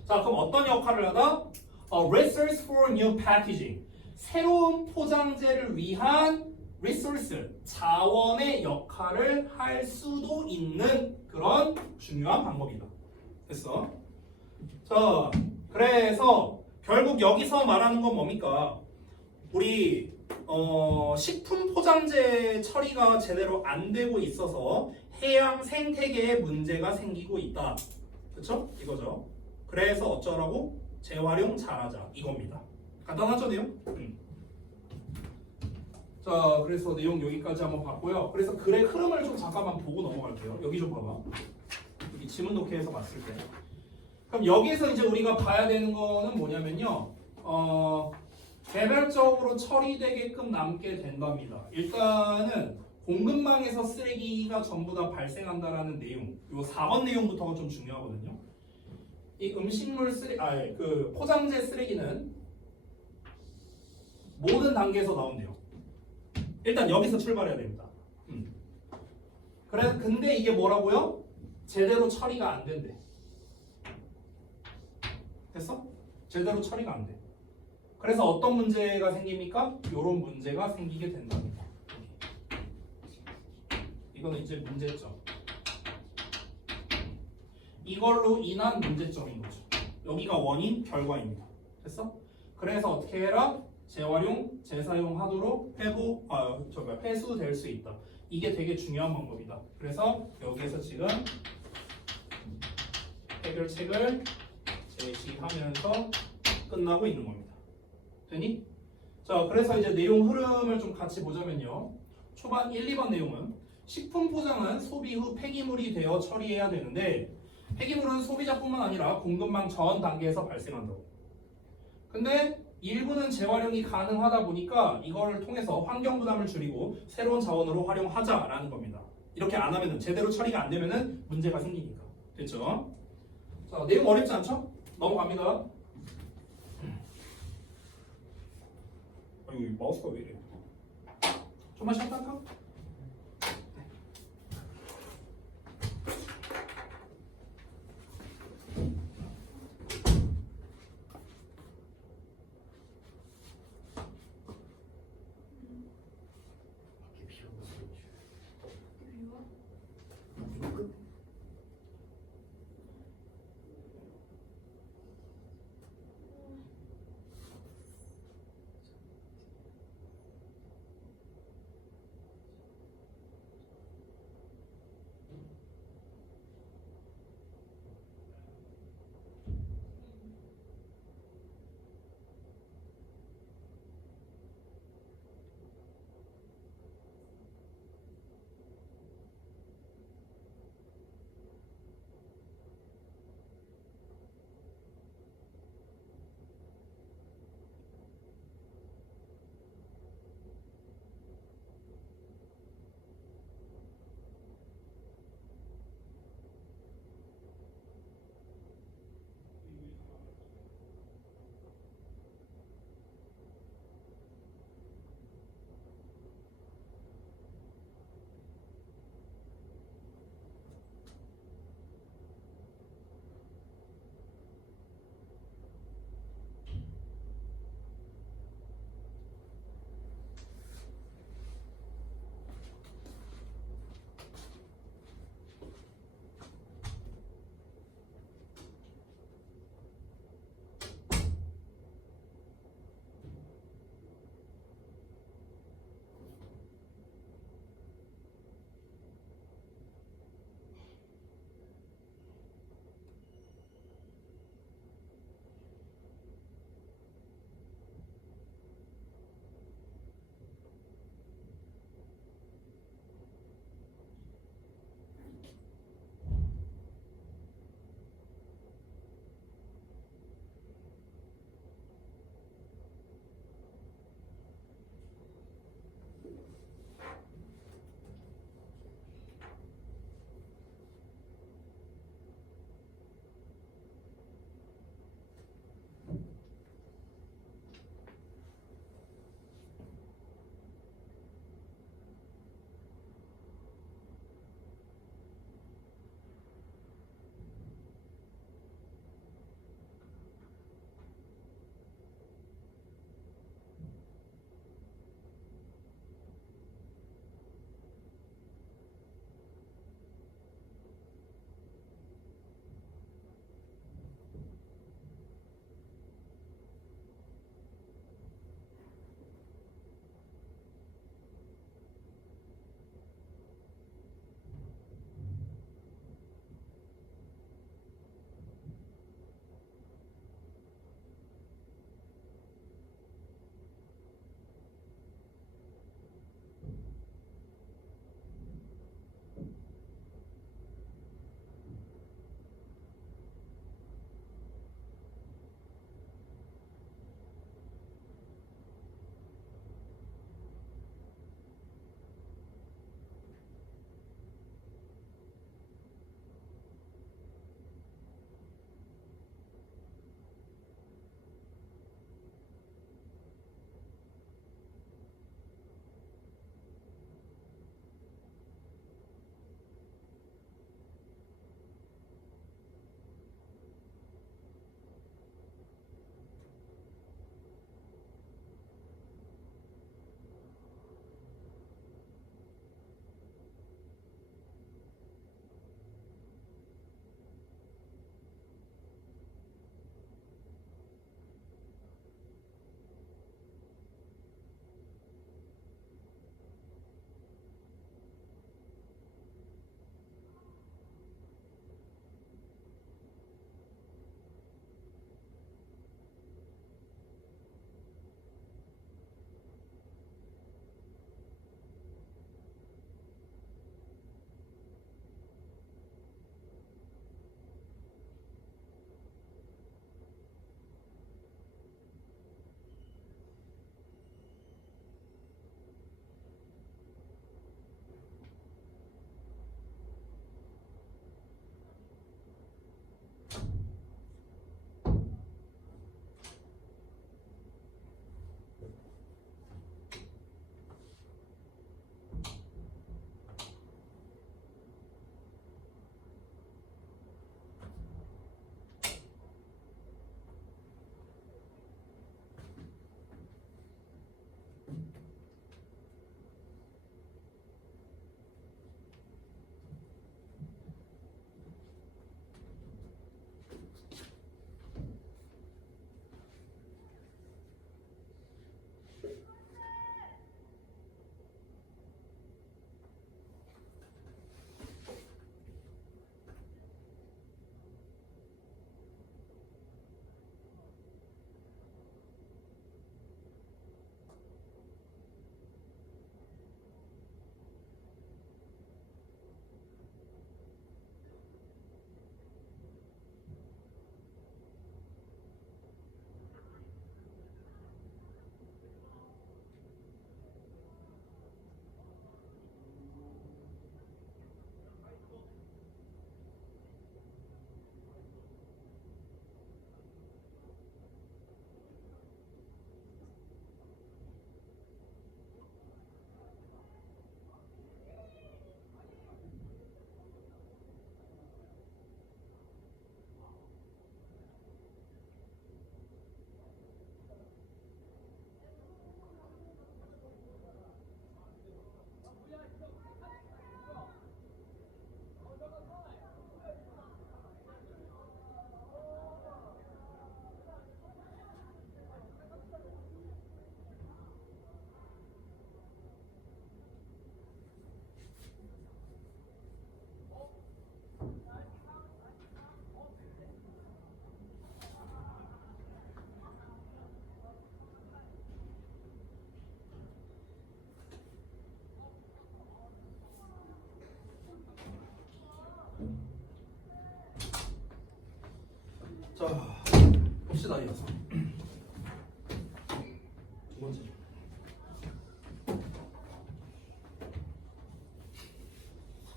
자, 그럼 어떤 역할을 하다? Research for new packaging. 새로운 포장재를 위한 리소스, 자원의 역할을 할 수도 있는 그런 중요한 방법이다. 됐어? 자, 그래서 결국 여기서 말하는 건 뭡니까? 우리 식품 포장재 처리가 제대로 안 되고 있어서 해양 생태계에 문제가 생기고 있다. 그쵸? 이거죠. 그래서 어쩌라고? 재활용 잘하자. 이겁니다. 간단하죠, 내용? 자, 그래서 내용 여기까지 한번 봤고요. 그래서 글의 흐름을 좀 잠깐만 보고 넘어갈게요. 여기 좀 봐봐. 여기 지문 독해에서 봤을 때. 그럼 여기서 이제 우리가 봐야 되는 거는 뭐냐면요. 개별적으로 처리되게끔 남게 된답니다. 일단은 공급망에서 쓰레기가 전부 다 발생한다라는 내용. 요 4번 내용부터가 좀 중요하거든요. 이 음식물 쓰레기, 그 포장재 쓰레기는 모든 단계에서 나온대요. 일단 여기서 출발해야 됩니다. 그래, 근데 이게 뭐라고요? 제대로 처리가 안 된대. 됐어? 제대로 처리가 안 돼. 그래서 어떤 문제가 생깁니까? 이런 문제가 생기게 된답니다. 이거는 이제 문제점. 이걸로 인한 문제점인 거죠. 여기가 원인, 결과입니다. 됐어? 그래서 어떻게 해라? 재활용, 재사용하도록 회수될 수 있다. 이게 되게 중요한 방법이다. 그래서 여기에서 지금 해결책을 제시하면서 끝나고 있는 겁니다. 되니? 자, 그래서 이제 내용 흐름을 좀 같이 보자면요. 초반 1, 2번 내용은 식품 포장은 소비 후 폐기물이 되어 처리해야 되는데 폐기물은 소비자뿐만 아니라 공급망 전 단계에서 발생한다고. 근데 일부는 재활용이 가능하다 보니까 이걸 통해서 환경 부담을 줄이고 새로운 자원으로 활용하자라는 겁니다. 이렇게 안 하면은 제대로 처리가 안 되면은 문제가 생기니까. 됐죠? 자, 내용 어렵지 않죠? 넘어갑니다. 아이고, 마우스가 왜 이래? 좀만 시작할까?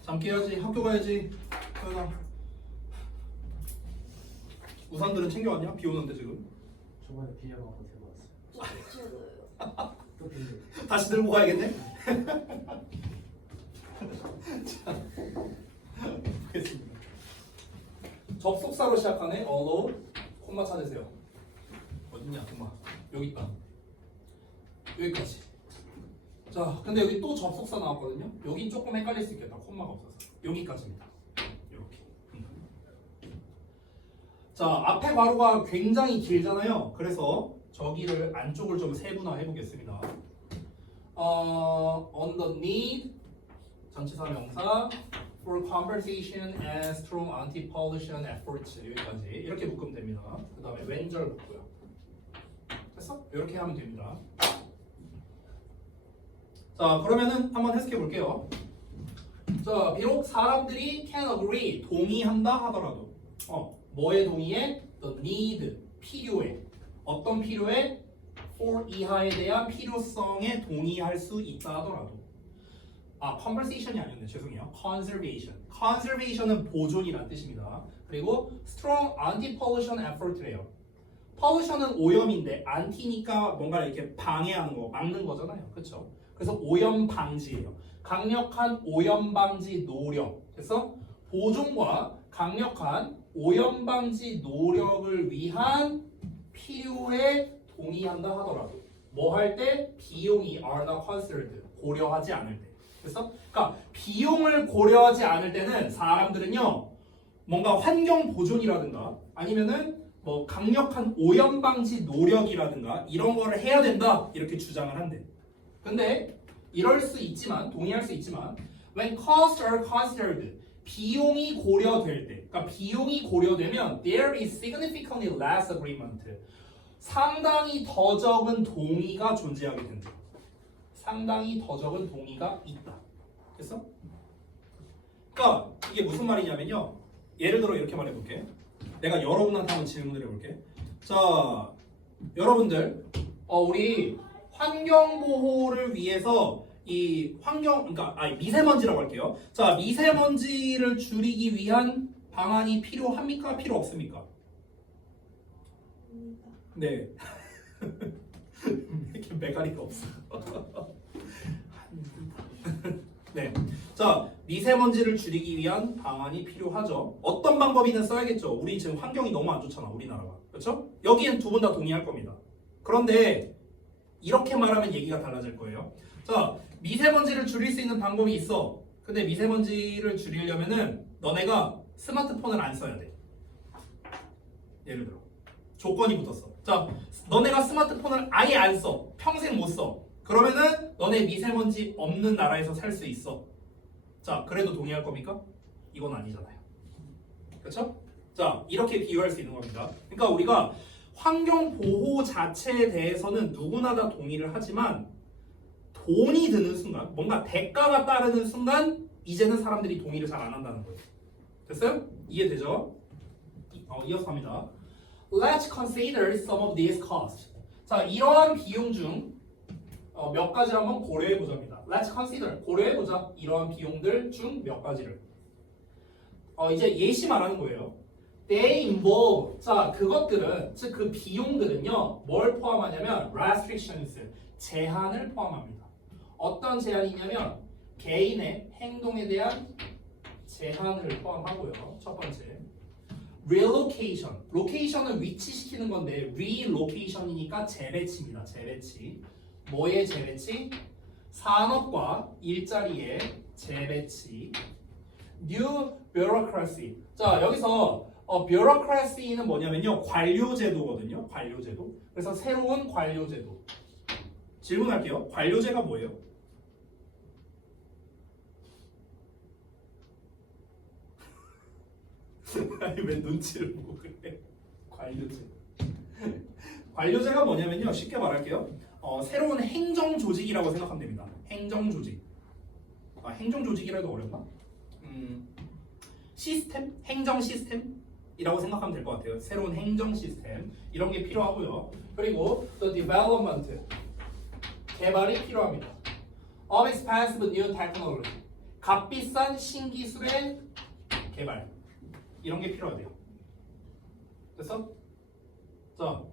잠 깨야지. 학교 가야지. 서연아. 우산들은 챙겨왔냐? 비 오는데 지금. 저번에 빌려가 한번 들고 왔어요. 또 빌려. 다시 들고 가야겠네. 자, 보겠습니다. 접속사로 시작하네. allow 콤마 찾으세요. 어딨냐 콤마. 여기 있다. 여기까지. 자, 근데 여기 또 접속사 나왔거든요. 여긴 조금 헷갈릴 수 있겠다. 콤마가 없어서. 여기까지입니다. 이렇게. 자, 앞에 괄호가 굉장히 길잖아요. 그래서 저기를 안쪽을 좀 세분화해 보겠습니다. On the need 전치사 명사 for conversation and strong anti-pollution efforts 여기까지 이렇게 묶으면 됩니다. 그 다음에 왼절 묶고요. 됐어? 이렇게 하면 됩니다. 자, 그러면은 한번 해석해 볼게요. 자, 비록 사람들이 can agree 동의한다 하더라도 뭐에 동의해? The need 필요해. 어떤 필요해? for 이하에 대한 필요성에 동의할 수 있다 하더라도 conversation이 아니었네. 죄송해요. conservation. conservation은 보존이란 뜻입니다. 그리고 strong anti-pollution effort래요. pollution은 오염인데 anti니까 뭔가 이렇게 방해하는 거, 막는 거잖아요. 그렇죠? 그래서 오염 방지예요. 강력한 오염 방지 노력. 그래서 보존과 강력한 오염 방지 노력을 위한 필요에 동의한다 하더라도 뭐 할 때 비용이 are not considered 고려하지 않을 때. 그래서 그러니까 비용을 고려하지 않을 때는 사람들은요 뭔가 환경 보존이라든가 아니면은 뭐 강력한 오염 방지 노력이라든가 이런 거를 해야 된다 이렇게 주장을 한대. 근데 이럴 수 있지만 동의할 수 있지만 when costs are considered 비용이 고려될 때, 그러니까 비용이 고려되면 there is significantly less agreement. 상당히 더 적은 동의가 존재하게 된다. 상당히 더 적은 동의가 있다. 됐어? 그러니까 이게 무슨 말이냐면요. 예를 들어 이렇게 말해볼게. 내가 여러분한테 한번 질문을 해볼게. 자, 여러분들, 우리 환경 보호를 위해서 이 그러니까 미세먼지라고 할게요. 자, 미세먼지를 줄이기 위한 방안이 필요합니까? 필요 없습니까? 네. 이렇게 매가리가 없어. 네. 자, 미세먼지를 줄이기 위한 방안이 필요하죠. 어떤 방법이든 써야겠죠. 우리 지금 환경이 너무 안 좋잖아, 우리나라가. 그렇죠? 여기엔 두 분 다 동의할 겁니다. 그런데 이렇게 말하면 얘기가 달라질 거예요. 자, 미세먼지를 줄일 수 있는 방법이 있어. 근데 미세먼지를 줄이려면은 너네가 스마트폰을 안 써야 돼. 예를 들어. 조건이 붙었어. 자, 너네가 스마트폰을 아예 안 써. 평생 못 써. 그러면은 너네 미세먼지 없는 나라에서 살 수 있어. 자, 그래도 동의할 겁니까? 이건 아니잖아요. 그렇죠? 자, 이렇게 비유할 수 있는 겁니다. 그러니까 우리가 환경 보호 자체에 대해서는 누구나 다 동의를 하지만 돈이 드는 순간, 뭔가 대가가 따르는 순간 이제는 사람들이 동의를 잘 안 한다는 거예요. 됐어요? 이해되죠? 이어서 갑니다. Let's consider some of these costs. 자, 이러한 비용 중 몇 가지를 한번 고려해 보자입니다. Let's consider. 고려해 보자. 이러한 비용들 중 몇 가지를. 이제 예시 말하는 거예요. They involve. 자, 그것들은 즉 그 비용들은요. 뭘 포함하냐면 restrictions. 제한을 포함합니다. 어떤 제한이냐면 개인의 행동에 대한 제한을 포함하고요. 첫 번째. relocation. location은 위치시키는 건데 relocation이니까 재배치입니다. 재배치. 뭐의 재배치? 산업과 일자리의 재배치. new bureaucracy. 자, 여기서 bureaucracy는 뭐냐면요. 관료제도거든요. 관료제도. 그래서 새로운 관료제도. 질문할게요. 관료제가 뭐예요? 아니 왜 눈치를 보고 그래? 관료제. 관료제가 뭐냐면요. 쉽게 말할게요. 새로운 행정 조직이라고 생각하면 됩니다. 행정 조직. 행정 조직이라도 어렵나? 시스템? 행정 시스템이라고 생각하면 될 것 같아요. 새로운 행정 시스템 이런 게 필요하고요. 그리고 the development 개발이 필요합니다. of expensive new technology 값비싼 신기술의 개발 이런 게 필요하대요. 됐어? 자,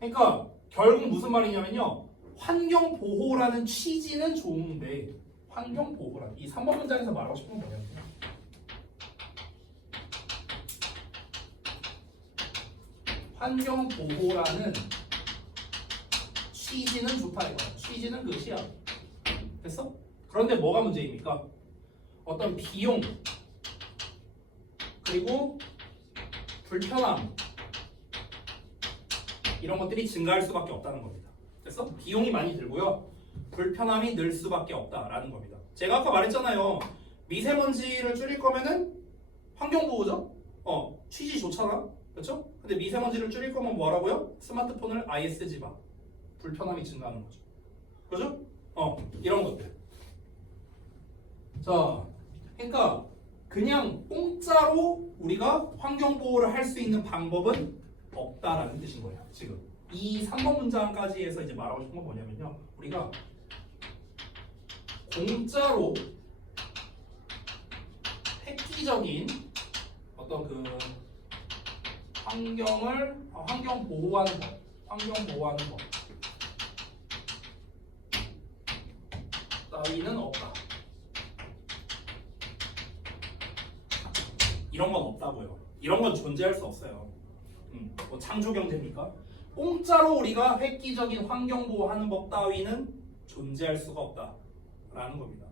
그러니까 결국 무슨 말이냐면요. 환경 보호라는 취지는 좋은데 환경 보호라는 이 3번 문장에서 말하고 싶은 건 뭐냐면 환경 보호라는 취지는 좋다 이거야. 취지는 끝이야. 됐어? 그런데 뭐가 문제입니까? 어떤 비용 그리고 불편함 이런 것들이 증가할 수밖에 없다는 겁니다. 됐어? 비용이 많이 들고요. 불편함이 늘 수밖에 없다라는 겁니다. 제가 아까 말했잖아요. 미세먼지를 줄일 거면은 환경보호죠? 취지 좋잖아. 그렇죠? 근데 미세먼지를 줄일 거면 뭐라고요? 스마트폰을 아예 쓰지 마. 불편함이 증가하는 거죠. 그죠? 이런 것들. 자, 그러니까 그냥 공짜로 우리가 환경보호를 할 수 있는 방법은 없다라는 뜻인 거예요. 지금 이 3번 문장까지 해서 이제 말하고 싶은 건 뭐냐면요. 우리가 공짜로 획기적인 어떤 그 환경 보호하는 법 따위는 없다. 이런 건 없다고요. 이런 건 존재할 수 없어요. 뭐 창조 경제입니까? 공짜로 우리가 획기적인 환경 보호하는 법 따위는 존재할 수가 없다라는 겁니다.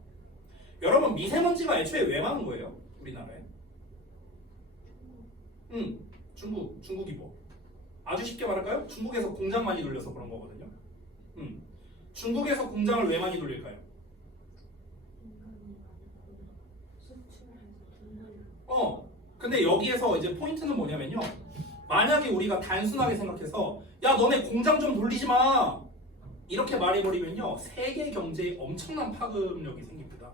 여러분 미세먼지가 애초에 왜 많은 거예요? 우리나라에? 중국이 뭐? 아주 쉽게 말할까요? 중국에서 공장 많이 돌려서 그런 거거든요. 중국에서 공장을 왜 많이 돌릴까요? 근데 여기에서 이제 포인트는 뭐냐면요. 만약에 우리가 단순하게 생각해서 야 너네 공장 좀 돌리지 마 이렇게 말해버리면요. 세계 경제에 엄청난 파급력이 생깁니다.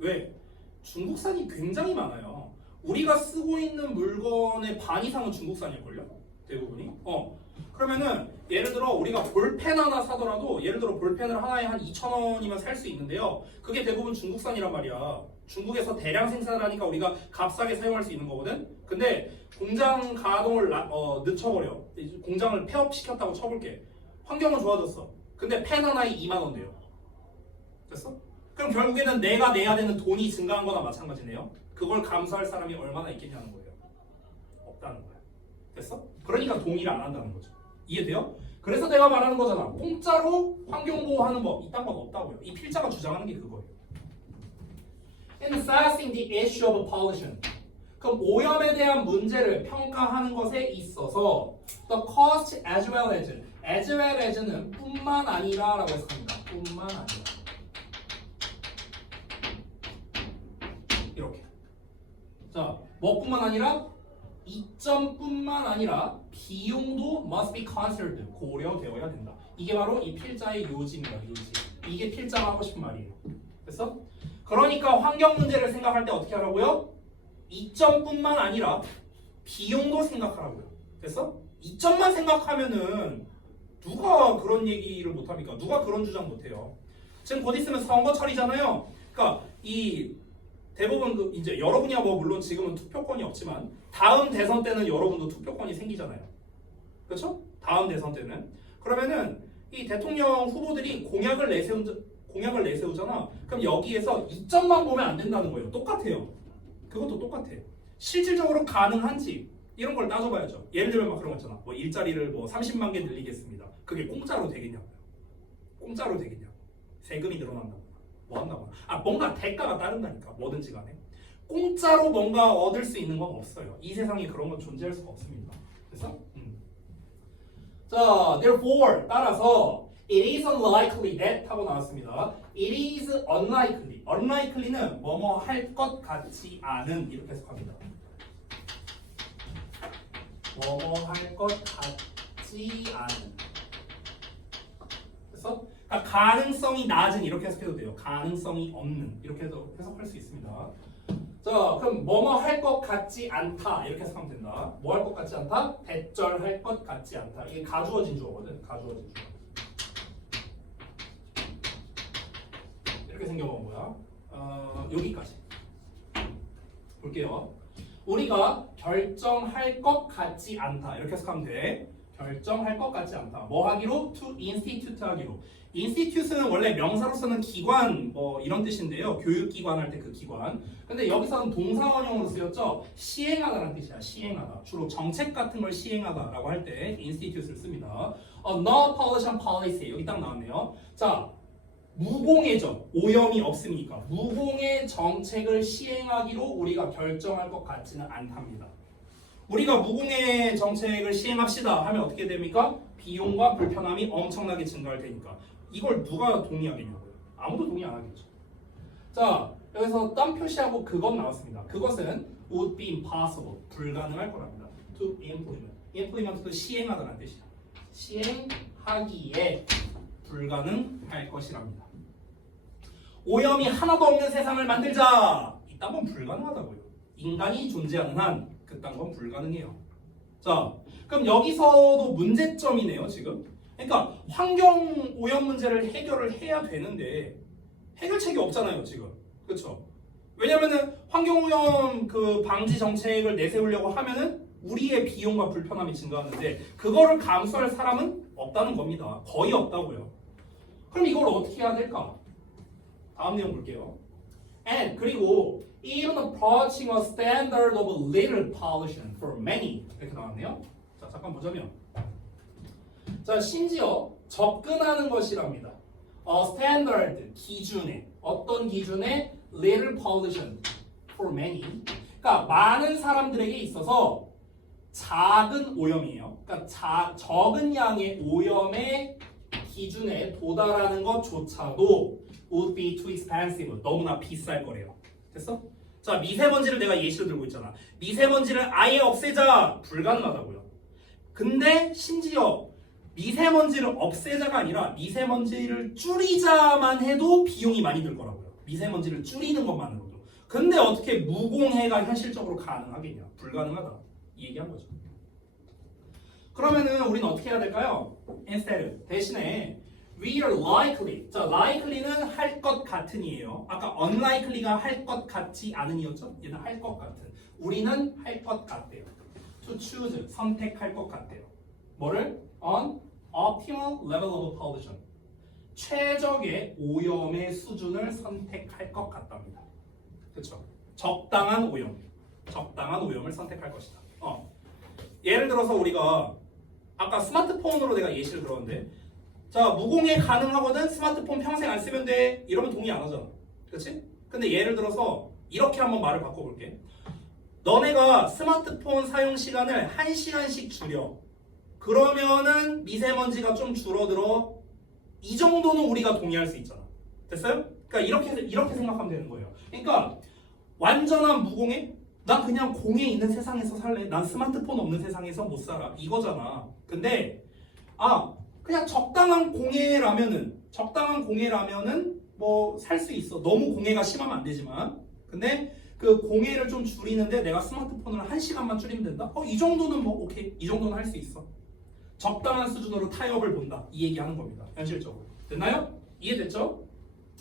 왜? 중국산이 굉장히 많아요. 우리가 쓰고 있는 물건의 반 이상은 중국산일걸요? 대부분이. 그러면은 예를 들어 우리가 볼펜 하나 사더라도 예를 들어 볼펜을 하나에 한 2,000원이면 살 수 있는데요. 그게 대부분 중국산이란 말이야. 중국에서 대량 생산을 하니까 우리가 값싸게 사용할 수 있는 거거든. 근데 공장 가동을 늦춰버려. 공장을 폐업시켰다고 쳐볼게. 환경은 좋아졌어. 근데 펜 하나에 2만 원 돼요. 됐어? 그럼 결국에는 내가 내야 되는 돈이 증가한 거나 마찬가지네요. 그걸 감수할 사람이 얼마나 있겠냐는 거예요. 없다는 거야. 됐어? 그러니까 동의를 안 한다는 거죠. 이해돼요? 그래서 내가 말하는 거잖아. 공짜로 환경보호하는 법 이딴 건 없다고요. 이 필자가 주장하는 게 그거예요. In assessing the issue of pollution, 그럼 오염에 대한 문제를 평가하는 것에 있어서 the cost as well as는 뿐만 아니라라고 해석합니다. 뿐만 아니라 이렇게. 자, 뭐뿐만 아니라 이점뿐만 아니라 비용도 must be considered 고려되어야 된다. 이게 바로 이 필자의 요지입니다. 요지. 이게 필자가 하고 싶은 말이에요. 됐어? 그러니까 환경 문제를 생각할 때 어떻게 하라고요? 이점뿐만 아니라 비용도 생각하라고요. 됐어? 이점만 생각하면은 누가 그런 얘기를 못합니까? 누가 그런 주장 못해요? 지금 곧 있으면 선거철이잖아요. 그러니까 이 대부분 이제 여러분이야 뭐 물론 지금은 투표권이 없지만 다음 대선 때는 여러분도 투표권이 생기잖아요. 그렇죠? 다음 대선 때는 그러면은 이 대통령 후보들이 공약을 내세우잖아. 그럼 여기에서 이점만 보면 안 된다는 거예요. 똑같아요. 그것도 똑같아. 실질적으로 가능한지 이런 걸 따져봐야죠. 예를 들면 막 그런 거 있잖아. 뭐 일자리를 뭐 30만 개 늘리겠습니다. 그게 공짜로 되겠냐고요. 공짜로 되겠냐고. 세금이 늘어난다고. 뭐 한다고. 뭔가 대가가 따른다니까. 뭐든지 간에. 공짜로 뭔가 얻을 수 있는 건 없어요. 이 세상에 그런 건 존재할 수가 없습니다. 그래서 자, therefore 따라서 it is unlikely that 하고 나왔습니다. It is unlikely. unlikely는 뭐뭐 할 것 같지 않은 이렇게 해석합니다. 뭐뭐 할 것 같지 않은. 그래서 가능성이 낮은 이렇게 해석해도 돼요. 가능성이 없는 이렇게 해석할 수 있습니다. 자, 그럼 뭐뭐 할 것 같지 않다 이렇게 해석하면 된다. 뭐 할 것 같지 않다? 대절할 것 같지 않다. 이게 가주어진 주어거든. 가주어진 주어. 이렇게 생겨본 거야. 여기까지 볼게요. 우리가 결정할 것 같지 않다 이렇게 해석하면 돼. 결정할 것 같지 않다. 뭐 하기로? to institute 하기로. institute는 원래 명사로서는 기관 뭐 이런 뜻인데요. 교육기관 할 때 그 기관. 근데 여기서는 동사원형으로 쓰였죠. 시행하다라는 뜻이야. 시행하다. 주로 정책 같은 걸 시행하다라고 할 때 institute를 씁니다. no pollution policy 여기 딱 나왔네요. 자, 무공해죠. 오염이 없으니까 무공해 정책을 시행하기로 우리가 결정할 것 같지는 않답니다. 우리가 무공해 정책을 시행합시다 하면 어떻게 됩니까? 비용과 불편함이 엄청나게 증가할 테니까 이걸 누가 동의하겠냐고요? 아무도 동의 안 하겠죠. 자, 여기서 땀 표시하고 그것 나왔습니다. 그것은 would be impossible 불가능할 거랍니다. to implement implement도 시행하다는 뜻이야. 시행하기에 불가능할 것이랍니다. 오염이 하나도 없는 세상을 만들자. 이딴 건 불가능하다고요. 인간이 존재하는 한 그딴 건 불가능해요. 자, 그럼 여기서도 문제점이네요, 지금. 그러니까 환경 오염 문제를 해결을 해야 되는데 해결책이 없잖아요, 지금. 그렇죠? 왜냐면은 환경 오염 그 방지 정책을 내세우려고 하면은 우리의 비용과 불편함이 증가하는데 그거를 감수할 사람은 없다는 겁니다. 거의 없다고요. 그럼 이걸 어떻게 해야 될까? 다음 내용 볼게요. And 그리고 even approaching a standard of little pollution for many 이렇게 나왔네요. 자, 잠깐 보자면 자, 심지어 접근하는 것이랍니다. standard 기준에 어떤 기준에 little pollution for many 그러니까 많은 사람들에게 있어서 작은 오염이에요. 그러니까 적은 양의 오염의 기준에 도달하는 것조차도 would be too expensive. 너무나 비쌀 거래요. 됐어? 자, 미세먼지를 내가 예시로 들고 있잖아. 미세먼지를 아예 없애자. 불가능하다고요. 근데 심지어 미세먼지를 없애자가 아니라 미세먼지를 줄이자만 해도 비용이 많이 들 거라고요. 미세먼지를 줄이는 것만으로도. 근데 어떻게 무공해가 현실적으로 가능하겠냐? 불가능하다. 이 얘기한 거죠. 그러면은 우리는 어떻게 해야 될까요? instead 대신에 we are likely. 자, likely는 할 것 같은이에요. 아까 unlikely가 할 것 같지 않은이었죠? 얘는 할 것 같은. 우리는 할 것 같대요. to choose 선택할 것 같대요. 뭐를? on optimal level of pollution. 최적의 오염의 수준을 선택할 것 같답니다. 그렇죠? 적당한 오염. 적당한 오염을 선택할 것이다. 예를 들어서 우리가 아까 스마트폰으로 내가 예시를 들었는데 자, 무공해 가능하거든. 스마트폰 평생 안 쓰면 돼. 이러면 동의 안 하잖아. 그렇지? 근데 예를 들어서 이렇게 한번 말을 바꿔볼게. 너네가 스마트폰 사용 시간을 1시간씩 줄여. 그러면은 미세먼지가 좀 줄어들어. 이 정도는 우리가 동의할 수 있잖아. 됐어요? 그러니까 이렇게 생각하면 되는 거예요. 그러니까 완전한 무공해? 난 그냥 공해 있는 세상에서 살래. 난 스마트폰 없는 세상에서 못 살아. 이거잖아. 근데 그냥 적당한 공해라면은 뭐 살 수 있어. 너무 공해가 심하면 안 되지만. 근데 그 공해를 좀 줄이는데 내가 스마트폰을 1시간만 줄이면 된다? 이 정도는 뭐 오케이. 이 정도는 할 수 있어. 적당한 수준으로 타협을 본다. 이 얘기하는 겁니다. 현실적으로. 됐나요? 이해됐죠?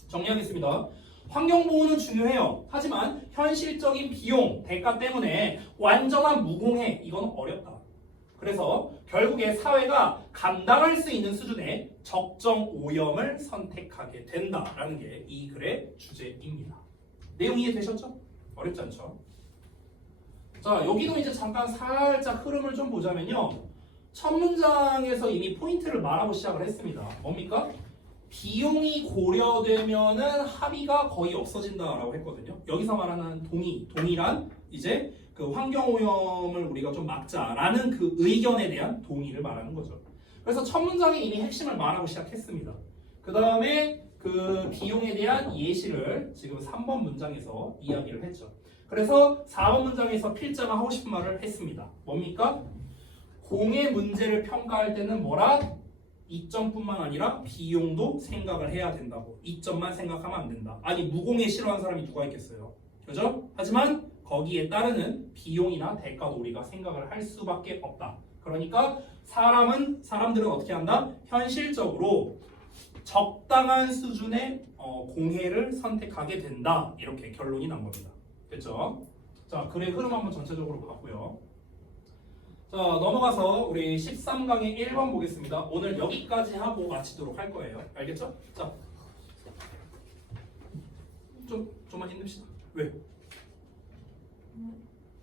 정리하겠습니다. 환경보호는 중요해요. 하지만 현실적인 비용, 대가 때문에 완전한 무공해, 이건 어렵다. 그래서 결국에 사회가 감당할 수 있는 수준의 적정 오염을 선택하게 된다라는 게 이 글의 주제입니다. 내용 이해되셨죠? 어렵지 않죠? 자, 여기도 이제 잠깐 살짝 흐름을 좀 보자면요. 첫 문장에서 이미 포인트를 말하고 시작을 했습니다. 뭡니까? 비용이 고려되면은 합의가 거의 없어진다라고 했거든요. 여기서 말하는 동의란 이제 그 환경 오염을 우리가 좀 막자라는 그 의견에 대한 동의를 말하는 거죠. 그래서 첫 문장에 이미 핵심을 말하고 시작했습니다. 그 다음에 그 비용에 대한 예시를 지금 3번 문장에서 이야기를 했죠. 그래서 4번 문장에서 필자가 하고 싶은 말을 했습니다. 뭡니까? 공해 문제를 평가할 때는 뭐라? 이점뿐만 아니라 비용도 생각을 해야 된다고. 이점만 생각하면 안 된다. 아니 무공해 싫어하는 사람이 누가 있겠어요. 그죠? 하지만 거기에 따르는 비용이나 대가도 우리가 생각을 할 수밖에 없다. 그러니까 사람들은 어떻게 한다? 현실적으로 적당한 수준의 공해를 선택하게 된다. 이렇게 결론이 난 겁니다. 됐죠? 자, 글의 흐름 한번 전체적으로 봤고요. 자, 넘어가서 우리 13강의 1번 보겠습니다. 오늘 여기까지 하고 마치도록 할 거예요. 알겠죠? 자, 좀만 힘냅시다. 왜?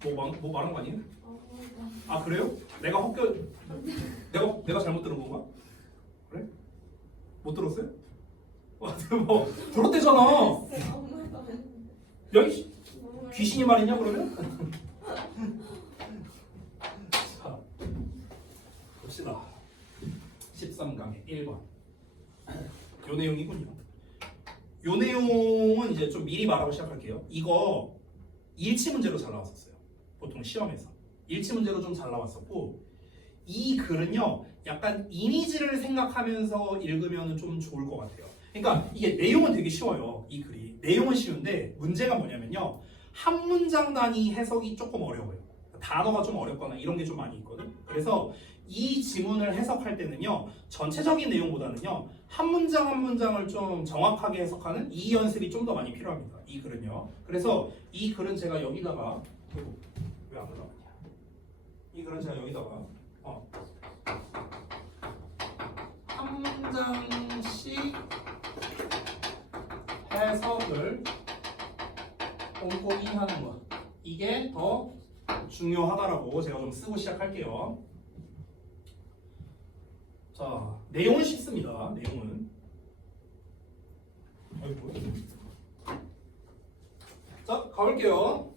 뭐 말한 거 아니에요? 아, 그래요? 내가 잘못 들은 건가? 그래? 못 들었어요? 뭐 들었대잖아. 야, 이 귀신이 말이냐 그러면? 자, 봅시다. 13강의 1번. 요 내용이군요. 요 내용은 이제 좀 미리 말하고 시작할게요. 이거 일치 문제로 잘 나왔었어요. 보통 시험에서 일치 문제로 좀 잘 나왔었고, 이 글은요 약간 이미지를 생각하면서 읽으면 좀 좋을 것 같아요. 그러니까 이게 내용은 되게 쉬워요. 이 글이 내용은 쉬운데 문제가 뭐냐면요, 한 문장 단위 해석이 조금 어려워요. 단어가 좀 어렵거나 이런 게 좀 많이 있거든. 그래서 이 지문을 해석할 때는요, 전체적인 내용보다는요 한 문장 한 문장을 좀 정확하게 해석하는 이 연습이 좀 더 많이 필요합니다. 이 글은요. 그래서 이 글은 제가 여기다가, 왜 안 올라가냐? 이 글은 제가 여기다가 한 문장씩 해석을 꼼꼼히 하는 것, 이게 더 중요하다라고 제가 좀 쓰고 시작할게요. 자, 내용은 쉽습니다. 내용은 자, 가볼게요.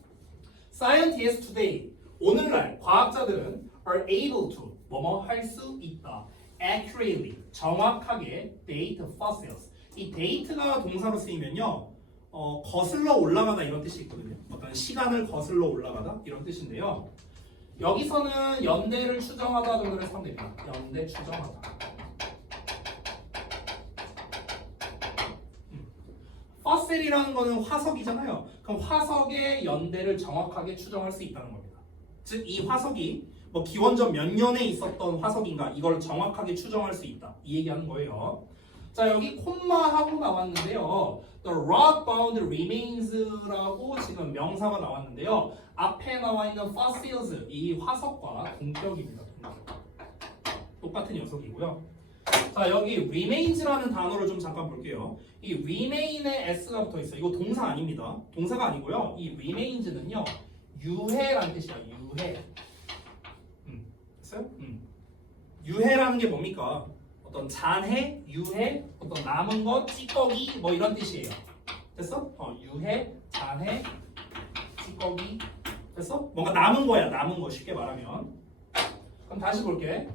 Scientists today, 오늘날 과학자들은 are able to 뭐뭐 할 수 있다. accurately, 정확하게 date fossils. 이 date가 동사로 쓰이면요, 거슬러 올라가다 이런 뜻이 있거든요. 어떤 시간을 거슬러 올라가다 이런 뜻인데요. 여기서는 연대를 추정하다 정도를 쓰면 됩니다. 연대 추정하다. fossil이라는 거는 화석이잖아요. 그럼 화석의 연대를 정확하게 추정할 수 있다는 겁니다. 즉, 이 화석이 뭐 기원전 몇 년에 있었던 화석인가, 이걸 정확하게 추정할 수 있다. 이 얘기하는 거예요. 자, 여기 콤마하고 나왔는데요. The rock bound remains라고 지금 명사가 나왔는데요. 앞에 나와 있는 fossils, 이 화석과 동격입니다. 동격. 똑같은 녀석이고요. 자, 여기 remains라는 단어를 좀 잠깐 볼게요. 이 remain에 s가 붙어 있어요. 이거 동사 아닙니다. 동사가 아니고요. 이 remains는요, 유해라는 뜻이야. 유해. 됐어요? 유해라는 게 뭡니까? 어떤 잔해, 유해, 어떤 남은 것, 찌꺼기 뭐 이런 뜻이에요. 됐어? 유해, 잔해, 찌꺼기. 됐어? 뭔가 남은 거야. 남은 거, 쉽게 말하면. 그럼 다시 볼게.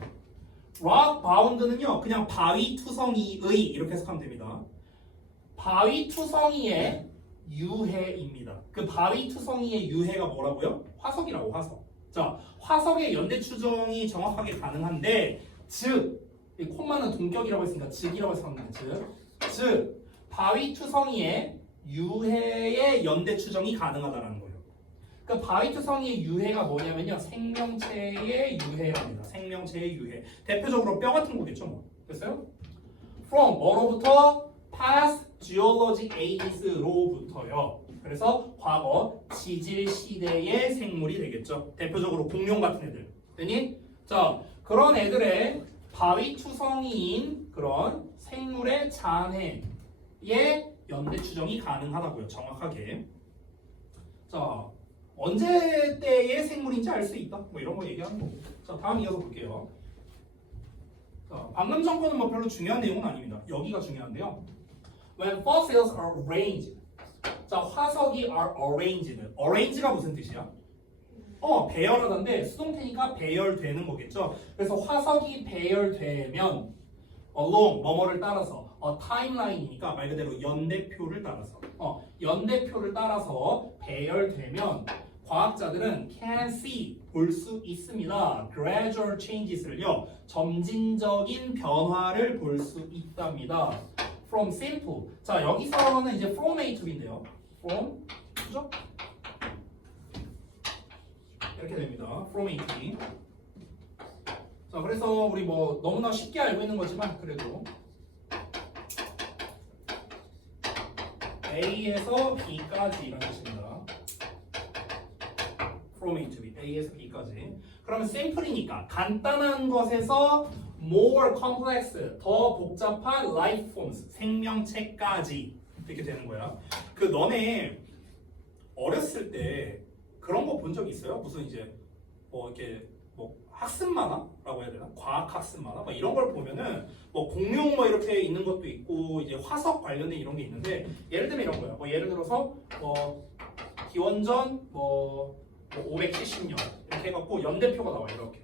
rock bound는요, 그냥 바위 투성이의 이렇게 해석하면 됩니다. 바위 투성이의 유해입니다. 그 바위 투성이의 유해가 뭐라고요? 화석이라고, 화석. 자, 화석의 연대 추정이 정확하게 가능한데, 즉, 이 콤마는 동격이라고 했으니까 즉이라고 해석하면 돼. 즉, 바위 투성이의 유해의 연대 추정이 가능하다는 거예요. 그 바위 투성이의 유해가 뭐냐면요, 생명체의 유해랍니다. 생명체의 유해. 대표적으로 뼈 같은 거겠죠, 뭐. 됐어요? From 뭐로부터? Past geologic ages로부터요. 그래서 과거 지질 시대의 생물이 되겠죠. 대표적으로 공룡 같은 애들. 되니? 자, 그런 애들의 바위 투성이인 그런 생물의 잔해의 연대 추정이 가능하다고요. 정확하게. 자, 언제 때의 생물인지 알 수 있다. 뭐 이런 거 얘기하는 거고. 자, 다음 이어서 볼게요. 자, 방금 전 거는 뭐 별로 중요한 내용은 아닙니다. 여기가 중요한데요. When fossils are arranged. 자, 화석이 are arranged. arrange가 무슨 뜻이야? 배열하던데 수동태니까 배열되는 거겠죠. 그래서 화석이 배열되면 along 뭐뭐를 따라서 timeline이니까 말 그대로 연대표를 따라서 연대표를 따라서 배열되면 과학자들은 can see 볼 수 있습니다. gradual changes를요, 점진적인 변화를 볼 수 있답니다. from simple. 자, 여기서는 이제 from A to B인데요. from, 그죠? 이렇게 됩니다. from A to B. 자, 그래서 우리 뭐 너무나 쉽게 알고 있는 거지만 그래도 A에서 B까지 이런 뜻입니다. From A to B, A에서 B까지. 그러면 샘플이니까 간단한 것에서 more complex, 더 복잡한 life forms, 생명체까지 이렇게 되는 거야. 그 너네 어렸을 때 그런 거 본 적 있어요? 무슨 이제 뭐 이렇게 뭐 학습 만화라고 해야 되나? 과학 학습 만화? 막 이런 걸 보면은 뭐 공룡 뭐 이렇게 있는 것도 있고 이제 화석 관련된 이런 게 있는데 예를 들면 이런 거야. 뭐 예를 들어서 기원전 뭐 570년 이렇게 해갖고 연대표가 나와 이렇게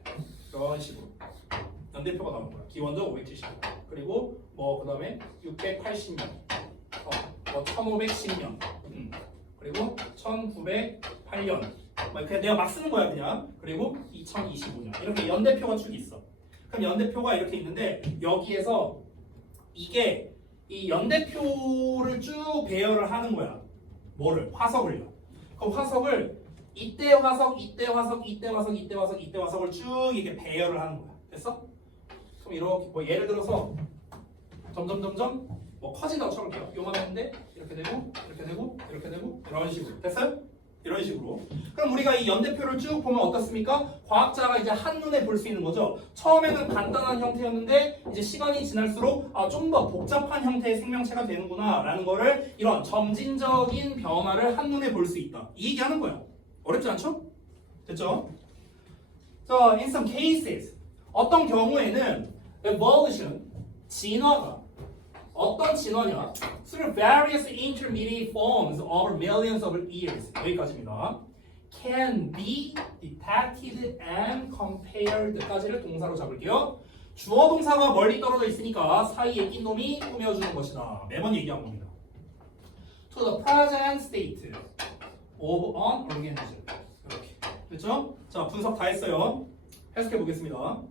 이런 식으로 연대표가 나오는 거야. 기원전 570년 그리고 뭐 그다음에 680년, 뭐 1510년, 그리고 1908년. 그냥 내가 막 쓰는 거야 그냥. 그리고 2025년 이렇게 연대표가 쭉 있어. 그럼 연대표가 이렇게 있는데 여기에서 이게 이 연대표를 쭉 배열을 하는 거야. 뭐를? 화석을요. 그럼 화석을 이때 화석, 이때 화석, 이때 화석, 이때 화석, 이때 화석을 쭉 이렇게 배열을 하는 거야. 됐어? 그럼 이렇게 뭐 예를 들어서 점점 뭐 커진다고 쳐볼게요. 요만한데 이렇게 되고 이렇게 되고 이렇게 되고 이런 식으로. 됐어요? 이런 식으로. 그럼 우리가 이 연대표를 쭉 보면 어떻습니까? 과학자가 이제 한눈에 볼 수 있는 거죠. 처음에는 간단한 형태였는데 이제 시간이 지날수록 좀 더 복잡한 형태의 생명체가 되는구나 라는 거를 이런 점진적인 변화를 한눈에 볼 수 있다. 이 얘기하는 거야. 어렵지 않죠? 됐죠? So, in some cases 어떤 경우에는 evolution, 진화가 어떤 진화냐? Through various intermediate forms over millions of years. 여기까지입니다. Can be detected and compared까지를 동사로 잡을게요. 주어 동사가 멀리 떨어져 있으니까 사이에 낀 놈이 꾸며주는 것이다. 매번 얘기한 겁니다. To the present state of an organism. 이렇게. 됐죠? 자, 분석 다 했어요. 해석해 보겠습니다.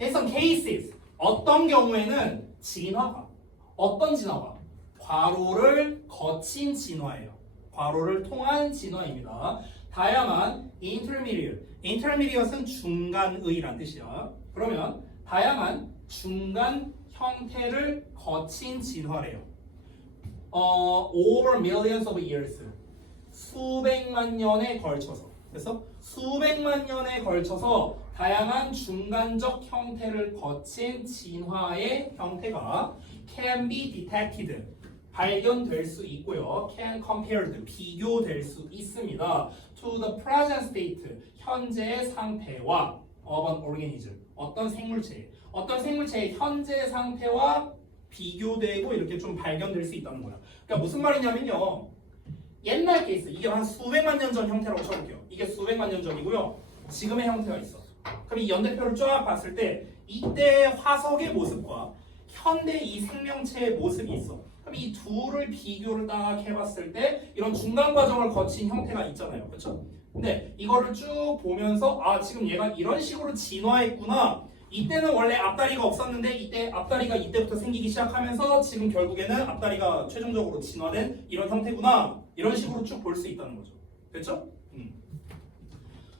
In some cases, 어떤 경우에는 진화가 어떤 진화가? 괄호를 거친 진화예요. 괄호를 통한 진화입니다. 다양한 intermediate. intermediate은 중간의란 뜻이야. 그러면 다양한 중간 형태를 거친 진화래요. Over millions of years. 수백만 년에 걸쳐서. 그래서 수백만 년에 걸쳐서 다양한 중간적 형태를 거친 진화의 형태가 can be detected, 발견될 수 있고요. can compared, 비교될 수 있습니다. to the present state, 현재의 상태와 of an organism, 어떤 생물체의 현재 상태와 비교되고 이렇게 좀 발견될 수 있다는 거야. 그러니까 무슨 말이냐면요. 옛날 케이스, 이게 한 수백만 년 전 형태라고 쳐볼게요. 이게 수백만 년 전이고요. 지금의 형태가 있어. 그럼 이 연대표를 쫙 봤을 때 이때 화석의 모습과 현대 이 생명체의 모습이 있어. 그럼 이 둘을 비교를 딱 해봤을 때 이런 중간 과정을 거친 형태가 있잖아요. 그렇죠? 근데 이거를 쭉 보면서 지금 얘가 이런 식으로 진화했구나. 이때는 원래 앞다리가 없었는데 이때 앞다리가 이때부터 생기기 시작하면서 지금 결국에는 앞다리가 최종적으로 진화된 이런 형태구나. 이런 식으로 쭉 볼 수 있다는 거죠. 됐죠?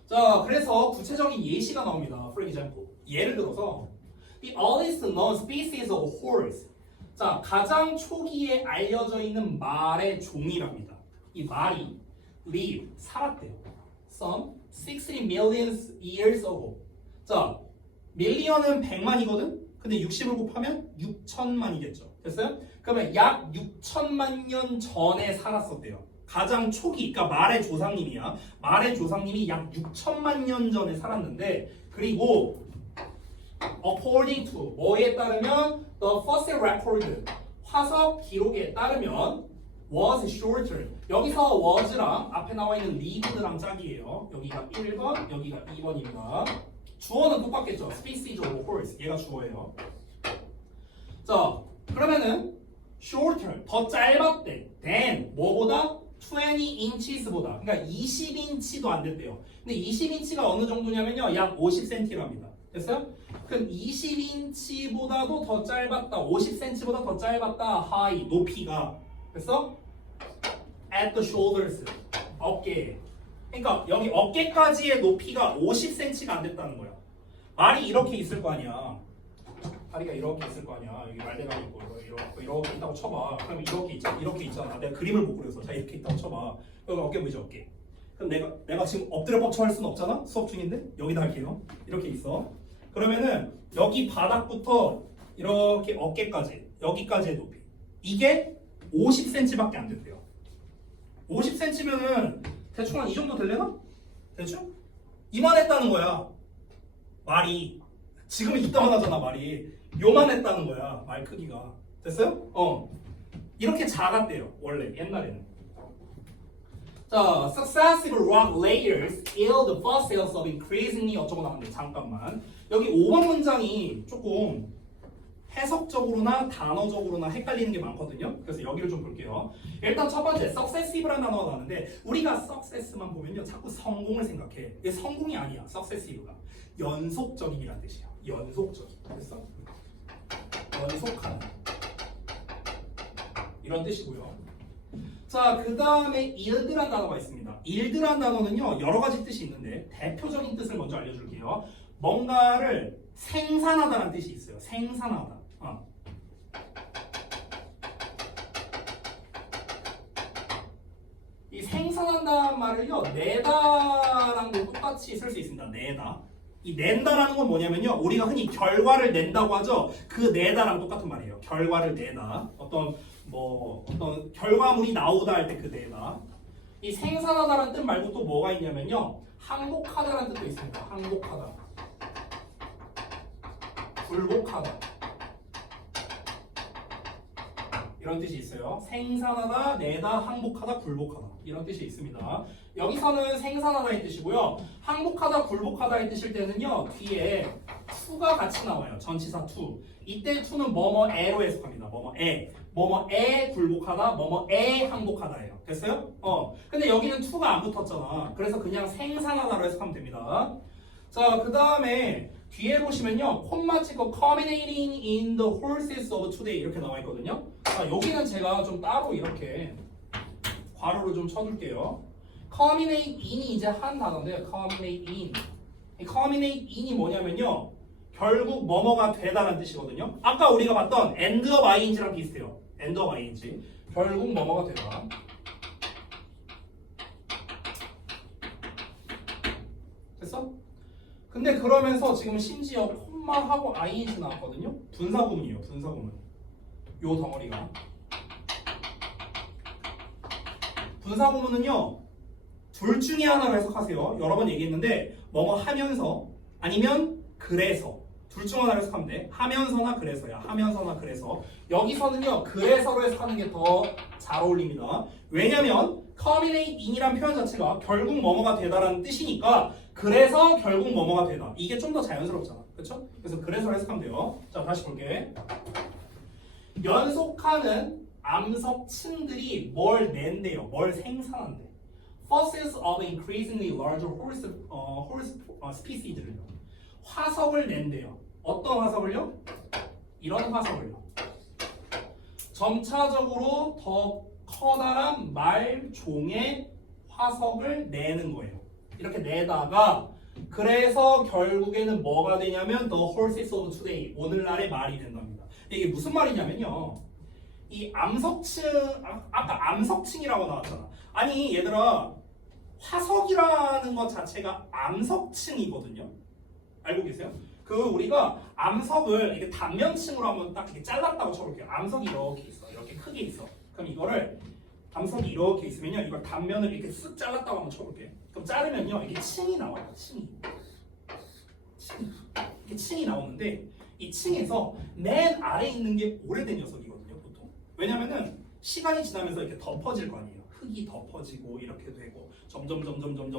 자, 그래서 구체적인 예시가 나옵니다. For example, 예를 들어서 The earliest known species of horse. 자, 가장 초기에 알려져 있는 말의 종이랍니다. 이 말이 live, 살았대요. Some 60 million years ago. 자, 밀리언은 100만이거든? 근데 60을 곱하면 6천만이겠죠. 됐어요? 그러면 약 6천만 년 전에 살았었대요. 가장 초기, 그러니까 말의 조상님이야. 말의 조상님이 약 6천만 년 전에 살았는데, 그리고 according to 뭐에 따르면 the fossil record 화석 기록에 따르면 was shorter. 여기서 was랑 앞에 나와 있는 lived랑 짝이에요. 여기가 1번, 여기가 2번입니다. 주어는 똑같겠죠. species of horse. 얘가 주어예요. 자, 그러면은 shorter 더 짧았대. than 뭐보다? 20인치보다. 그러니까 20인치도 안 됐대요. 근데 20인치가 어느 정도냐면요. 약 50cm랍니다. 됐어요? 그럼 20인치보다도 더 짧았다. 50cm보다 더 짧았다. high, 높이가. 됐어? at the shoulders, 어깨. 그러니까 여기 어깨까지의 높이가 50cm가 안 됐다는 거야. 말이 이렇게 있을 거 아니야. 다리가 이렇게 있을 거 아니야. 여기 말대가 있고 이렇게 있다고 쳐봐. 그럼 이렇게 있잖아. 내가 그림을 못 그려서 자 이렇게 있다고 쳐봐. 여기 어깨 보이죠 어깨. 그럼 내가 지금 엎드려 뻗쳐 할 수는 없잖아. 수업 중인데 여기다 할게요. 이렇게 있어. 그러면은 여기 바닥부터 이렇게 어깨까지 여기까지의 높이 이게 50cm밖에 안 된대요. 50cm면은 대충 한 이 정도 되려나? 대충? 이만했다는 거야. 말이 지금은 이따만 하잖아. 말이 요만했다는 거야. 말 크기가. 됐어요? 이렇게 작았대요. 원래 옛날에는. 자, successive rock layers yield the fossils of increasingly 어쩌고 나왔는데 잠깐만. 여기 5번 문장이 조금 해석적으로나 단어적으로나 헷갈리는 게 많거든요. 그래서 여기를 좀 볼게요. 일단 첫 번째 successive라는 단어가 나왔는데 우리가 success만 보면요 자꾸 성공을 생각해. 이게 성공이 아니야. successive가 연속적인이라는 뜻이야. 연속적인. 됐어? 연속하는 이런 뜻이고요. 자, 그 다음에 yield라는 단어가 있습니다. yield라는 단어는요 여러 가지 뜻이 있는데 대표적인 뜻을 먼저 알려줄게요. 뭔가를 생산하다라는 뜻이 있어요. 생산하다. 이 생산한다는 말을요 내다랑 똑같이 쓸 수 있습니다. 내다. 이 낸다라는 건 뭐냐면요 우리가 흔히 결과를 낸다고 하죠. 그 내다랑 똑같은 말이에요. 결과를 내다. 어떤 결과물이 나오다 할 때 그 내다. 이 생산하다라는 뜻 말고 또 뭐가 있냐면요 항복하다라는 뜻도 있습니다. 항복하다. 굴복하다 이런 뜻이 있어요. 생산하다, 내다, 항복하다, 굴복하다 이런 뜻이 있습니다. 여기서는 생산하다의 뜻이고요. 항복하다, 굴복하다의 뜻일 때는요 뒤에 to가 같이 나와요. 전치사 to. 이때 to는 뭐뭐에로 해석합니다. 뭐뭐에 굴복하다, 뭐뭐에 항복하다예요. 됐어요? 근데 여기는 to가 안 붙었잖아. 그래서 그냥 생산하다로 해석하면 됩니다. 자, 그 다음에 뒤에 보시면요 콤마 찍고 culminating in the horses of today 이렇게 나와 있거든요. 자, 여기는 제가 좀 따로 이렇게 괄호를 좀 쳐둘게요. culminate in이 이제 한 단어인데 culminate in. 이 culminate in이 뭐냐면요 결국 뭐뭐가 되다라는 뜻이거든요. 아까 우리가 봤던 end of ing랑 비슷해요. end of ing. 결국 뭐뭐가 되다. 됐어? 근데 그러면서 지금 심지어 콤마하고 ing 나왔거든요. 분사구문이에요. 분사구문. 요 덩어리가. 분사구문은요. 둘 중에 하나로 해석하세요. 여러 번 얘기했는데 뭐뭐 하면서 아니면 그래서 둘 중 하나로 해석하면 돼. 하면서나 그래서야. 하면서나 그래서. 여기서는요. 그래서로 해석하는 게 더 잘 어울립니다. 왜냐면 culminate in이란 표현 자체가 결국 뭐뭐가 되다라는 뜻이니까 그래서 결국 뭐뭐가 되다. 이게 좀 더 자연스럽잖아. 그렇죠? 그래서 그래서 해석하면 돼요. 자, 다시 볼게. 연속하는 암석층들이 뭘 낸대요. 뭘 생산한대. Fossils of increasingly larger horse species들은요. 화석을 낸대요. 어떤 화석을요? 이런 화석을요. 점차적으로 더 커다란 말종의 화석을 내는 거예요. 이렇게 내다가 그래서 결국에는 뭐가 되냐면 The horses of today 오늘날의 말이 된답니다. 이게 무슨 말이냐면요. 이 암석층 아까 암석층이라고 나왔잖아. 아니 얘들아 화석이라는 것 자체가 암석층이거든요. 알고 계세요? 그 우리가 암석을 이렇게 단면층으로 한번 딱 이렇게 잘랐다고 쳐볼게요. 암석이 이렇게 있어. 이렇게 크게 있어. 그럼 이거를 암석이 이렇게 있으면요. 이걸 단면을 이렇게 쓱 잘랐다고 한번 쳐볼게. 그럼 자르면요. 이게 층이 나와요. 층이. 이게 층이 나오는데 이 층에서 맨 아래에 있는 게 오래된 녀석이거든요. 보통. 왜냐면은 시간이 지나면서 이렇게 덮어질 거 아니에요. 흙이 덮어지고 이렇게 되고 점점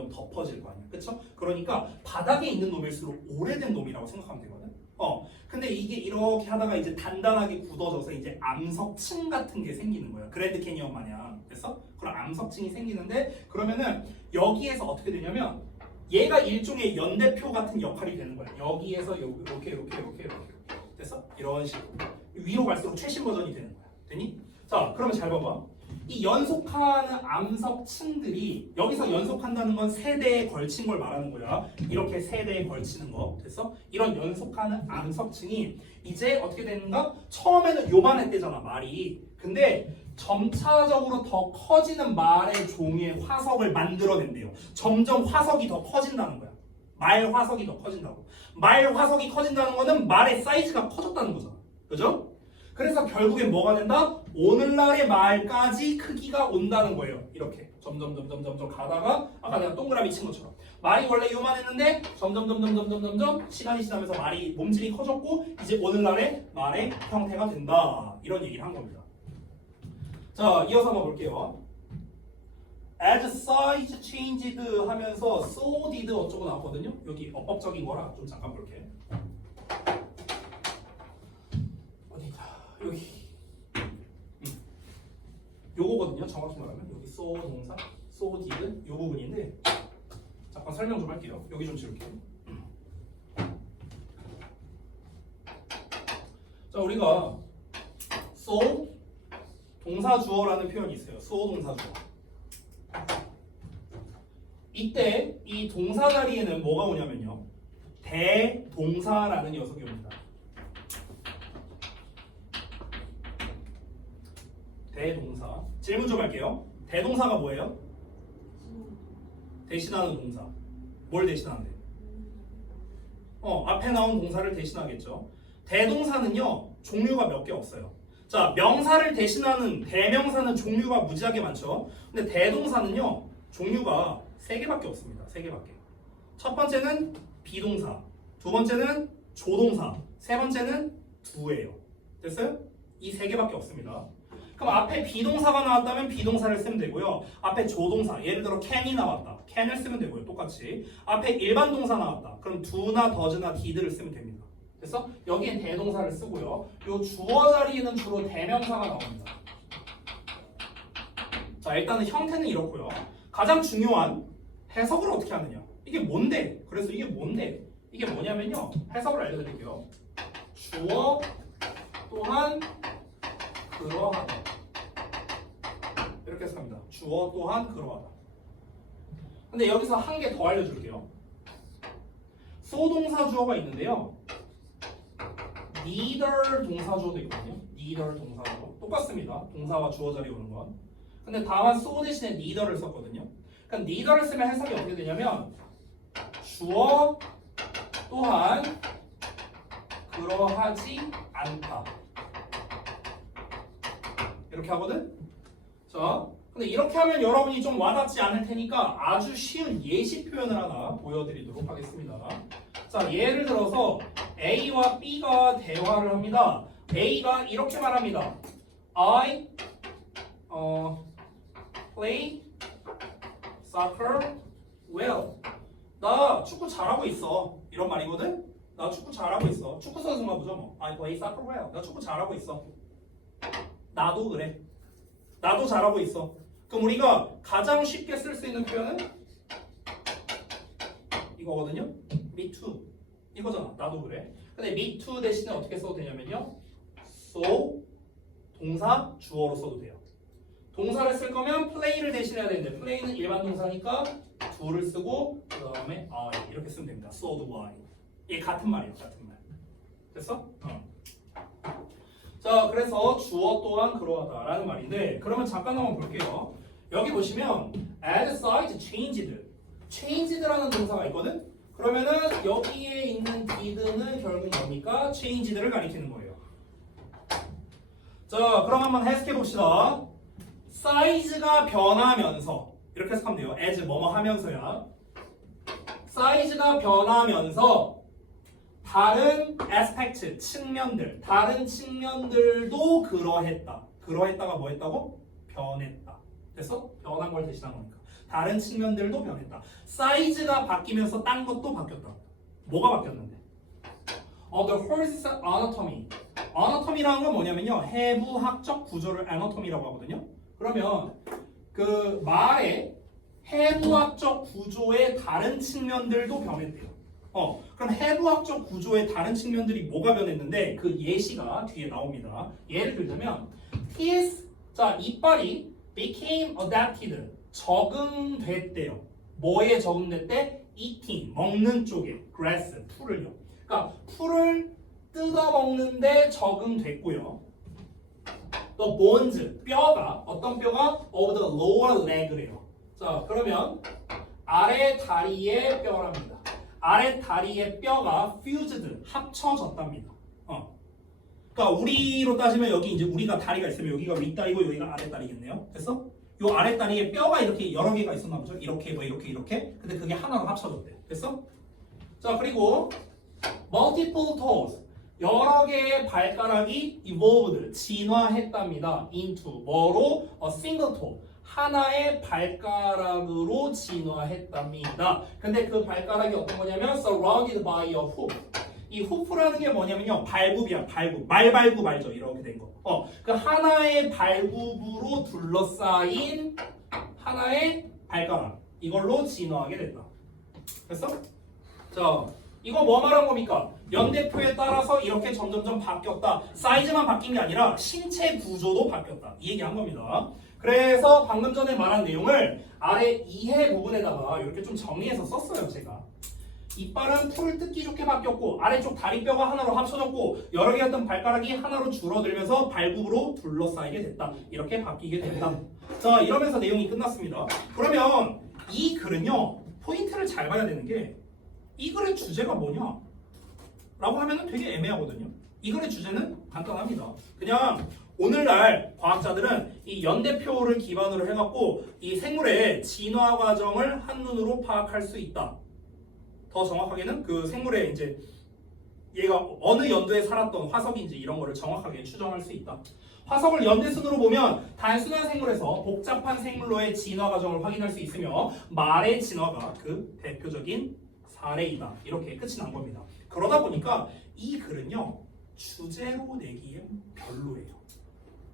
덮어질 거 아니에요. 그렇죠? 그러니까 바닥에 있는 놈일수록 오래된 놈이라고 생각하면 되거든. 근데 이게 이렇게 하다가 이제 단단하게 굳어져서 이제 암석층 같은 게 생기는 거예요. 그랜드 캐니언 마냥. 그래서 그런 암석층이 생기는데 그러면은 여기에서 어떻게 되냐면 얘가 일종의 연대표 같은 역할이 되는 거야. 여기에서 이렇게 됐어? 이런 식으로 위로 갈수록 최신 버전이 되는 거야. 됐니? 자, 그러면 잘 봐봐. 이 연속하는 암석층들이 여기서 연속한다는 건 세대에 걸친 걸 말하는 거야. 이렇게 세대에 걸치는 거 됐어? 이런 연속하는 암석층이 이제 어떻게 되는가? 처음에는 요만했대잖아 말이. 근데 점차적으로 더 커지는 말의 종의 화석을 만들어낸대요. 점점 화석이 더 커진다는 거야. 말 화석이 더 커진다고. 말 화석이 커진다는 거는 말의 사이즈가 커졌다는 거잖아. 그죠? 그래서 결국엔 뭐가 된다? 오늘날의 말까지 크기가 온다는 거예요. 이렇게 점점 가다가 아까 내가 동그라미 친 것처럼 말이 원래 요만했는데 점점 시간이 지나면서 말이 몸집이 커졌고 이제 오늘날의 말의 형태가 된다. 이런 얘기를 한 겁니다. 자, 이어서 한번 볼게요. As size changed 하면서 so did 어쩌고 나왔거든요. 여기 어법적인 거라 좀 잠깐 볼게. 어디다? 여기. 요거거든요. 정확히 말하면 여기 so 동사, so did 요 부분인데 잠깐 설명 좀 할게요. 여기 좀 지울게요. 자, 우리가 so 동사 주어라는 표현이 있어요. so 동사 주어. 이때 이 동사 자리에는 뭐가 오냐면요. 대동사라는 녀석이 옵니다. 대동사. 질문 좀 할게요. 대동사가 뭐예요? 대신하는 동사. 뭘 대신하는데? 앞에 나온 동사를 대신하겠죠. 대동사는요. 종류가 몇 개 없어요. 자, 명사를 대신하는 대명사는 종류가 무지하게 많죠. 근데 대동사는요. 종류가 3개밖에 없습니다. 3개밖에. 첫 번째는 비동사, 두 번째는 조동사, 세 번째는 두예요. 됐어요? 이 3개밖에 없습니다. 그럼 앞에 비동사가 나왔다면 비동사를 쓰면 되고요. 앞에 조동사, 예를 들어 can이 나왔다. can을 쓰면 되고요. 똑같이. 앞에 일반 동사 나왔다. 그럼 do나 does나 did를 쓰면 됩니다. 됐어? 여기엔 대동사를 쓰고요. 요 주어 자리에는 주로 대명사가 나옵니다. 자, 일단은 형태는 이렇고요. 가장 중요한 해석을 어떻게 하느냐. 이게 뭔데? 그래서 이게 뭔데? 이게 뭐냐면요. 해석을 알려드릴게요. 주어 또한 그러하다. 이렇게 해석합니다. 주어 또한 그러하다. 근데 여기서 한 개 더 알려줄게요. 소동사 주어가 있는데요. neither 동사 주어도 있거든요. neither 동사 주어. 똑같습니다. 동사와 주어 자리에 오는 건. 근데 다만 so 대신에 neither를 썼거든요. 그러니까 neither를 쓰면 해석이 어떻게 되냐면 주어 또한 그러하지 않다. 이렇게 하거든? 자, 근데 이렇게 하면 여러분이 좀 와닿지 않을 테니까 아주 쉬운 예시 표현을 하나 보여드리도록 하겠습니다. 자, 예를 들어서 A와 B가 대화를 합니다. A가 이렇게 말합니다. I play soccer well. 나 축구 잘하고 있어. 이런 말이거든? 나 축구 잘하고 있어. 축구 선수인가 보죠 뭐. I play soccer well. 나 축구 잘하고 있어. 나도 그래. 나도 잘하고 있어. 그럼 우리가 가장 쉽게 쓸 수 있는 표현은 이거거든요. Me too. 이거잖아. 나도 그래. 근데 me too 대신에 어떻게 써도 되냐면요. so 동사 주어로 써도 돼요. 동사를 쓸 거면 play를 대신해야 되는데 play는 일반 동사니까 do를 쓰고 그 다음에 I 이렇게 쓰면 됩니다. so do I. 이게 같은 말이에요. 같은 말. 됐어? 자, 그래서 주어 또한 그러하다라는 말인데 그러면 잠깐 한번 볼게요. 여기 보시면 as size changed. changed라는 동사가 있거든? 그러면은 여기에 있는 did는 결국 뭡니까? changed를 가리키는 거예요. 자, 그럼 한번 해석해 봅시다. 사이즈가 변하면서 이렇게 해석하면 돼요. as 뭐뭐 하면서야. 사이즈가 변하면서 다른 aspect, 측면들, 다른 측면들도 그러했다. 그러했다가 뭐 했다고? 변했다. 됐어? 변한 걸 대신한 거니까. 다른 측면들도 변했다. 사이즈가 바뀌면서 딴 것도 바뀌었다. 뭐가 바뀌었는데? The horse's anatomy. anatomy라는 건 뭐냐면요. 해부학적 구조를 anatomy라고 하거든요. 그러면 그 말의 해부학적 구조의 다른 측면들도 변했대요. 그럼 해부학적 구조의 다른 측면들이 뭐가 변했는데 그 예시가 뒤에 나옵니다. 예를 들자면 his 자 이빨이 became adapted. 적응됐대요. 뭐에 적응됐대? eating. 먹는 쪽에. grass. 풀을요. 그러니까 풀을 뜯어 먹는데 적응됐고요. 또 bones. 뼈가 어떤 뼈가? of the lower leg래요. 자, 그러면 아래 다리의 뼈랍니다. 아래 다리의 뼈가 fused. 합쳐졌답니다. 그러니까 우리로 따지면 여기 이제 우리가 다리가 있으면 여기가 윗다리고 여기가 아랫다리겠네요. 됐어? 요 아랫다리에 뼈가 이렇게 여러 개가 있었나 보죠. 이렇게 뭐 이렇게. 근데 그게 하나로 합쳐졌대. 됐어? 자, 그리고 multiple toes. 여러 개의 발가락이 evolved. 진화했답니다. into 뭐로? a single toe. 하나의 발가락으로 진화했답니다. 근데 그 발가락이 어떤 거냐면 surrounded by a hoof. 이 후프라는 게 뭐냐면요. 발굽이야, 발굽. 말발굽 알죠? 이렇게 된 거. 그 하나의 발굽으로 둘러싸인 하나의 발가락. 이걸로 진화하게 됐다. 됐어? 자, 이거 뭐 말한 겁니까? 연대표에 따라서 이렇게 점점점 바뀌었다. 사이즈만 바뀐 게 아니라 신체 구조도 바뀌었다. 이 얘기 한 겁니다. 그래서 방금 전에 말한 내용을 아래 이해 부분에다가 이렇게 좀 정리해서 썼어요, 제가. 이빨은 풀을 뜯기 좋게 바뀌었고 아래쪽 다리뼈가 하나로 합쳐졌고 여러 개였던 발가락이 하나로 줄어들면서 발굽으로 둘러싸이게 됐다. 이렇게 바뀌게 된다. 자, 이러면서 내용이 끝났습니다. 그러면 이 글은요. 포인트를 잘 봐야 되는 게 이 글의 주제가 뭐냐? 라고 하면은 되게 애매하거든요. 이 글의 주제는 간단합니다. 그냥 오늘날 과학자들은 이 연대표를 기반으로 해갖고 이 생물의 진화 과정을 한눈으로 파악할 수 있다. 더 정확하게는 그 생물의 이제 얘가 어느 연도에 살았던 화석인지 이런 거를 정확하게 추정할 수 있다. 화석을 연대순으로 보면 단순한 생물에서 복잡한 생물로의 진화 과정을 확인할 수 있으며 말의 진화가 그 대표적인 사례이다. 이렇게 끝이 난 겁니다. 그러다 보니까 이 글은요. 주제로 내기에 별로예요.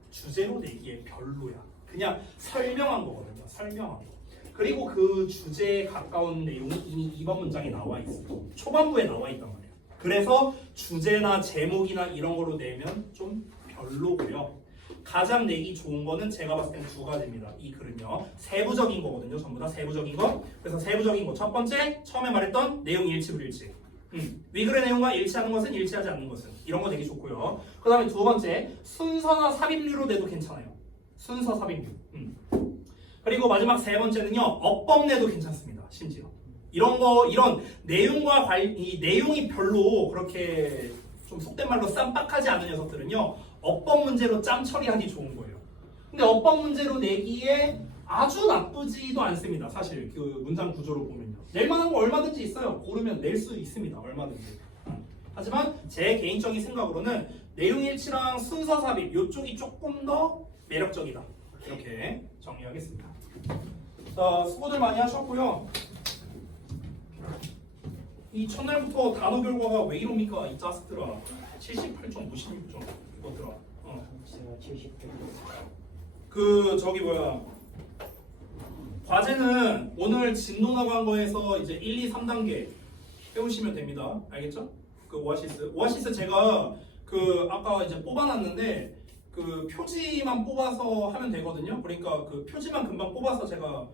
주제로 내기에 별로야. 그냥 설명한 거거든요. 설명한 거. 그리고 그 주제에 가까운 내용이 이미 2번 문장에 나와 있어요. 초반부에 나와 있단 말이에요. 그래서 주제나 제목이나 이런 걸로 내면 좀 별로고요. 가장 내기 좋은 거는 제가 봤을 땐 두 가지입니다. 이 글은요. 세부적인 거거든요. 전부 다 세부적인 거. 그래서 세부적인 거. 첫 번째, 처음에 말했던 내용 일치 불일치. 위글의 내용과 일치하는 것은 일치하지 않는 것은. 이런 거 되게 좋고요. 그 다음에 두 번째, 순서나 삽입류로 내도 괜찮아요. 순서 삽입류. 그리고 마지막 세 번째는요. 어법 내도 괜찮습니다. 심지어. 이런 내용과 이 내용이 별로 그렇게 좀 속된 말로 쌈박하지 않은 녀석들은요. 어법 문제로 짬 처리하기 좋은 거예요. 근데 어법 문제로 내기에 아주 나쁘지도 않습니다. 사실 그 문장 구조로 보면요. 낼 만한 거 얼마든지 있어요. 고르면 낼 수 있습니다. 얼마든지. 하지만 제 개인적인 생각으로는 내용 일치랑 순서 삽입 이쪽이 조금 더 매력적이다. 이렇게 정리하겠습니다. 자, 수고들 많이 하셨고요. 이 첫날부터 단어 결과가 왜 이럽니까? 이 짜스들아. 78점, 56점 이거더라. 제가 70점. 그 저기 뭐야. 과제는 오늘 진도 나간 거에서 이제 1, 2, 3단계 해오시면 됩니다. 알겠죠? 그 오아시스 제가 그 아까 이제 뽑아놨는데 그 표지만 뽑아서 하면 되거든요. 그러니까 그 표지만 금방 뽑아서 제가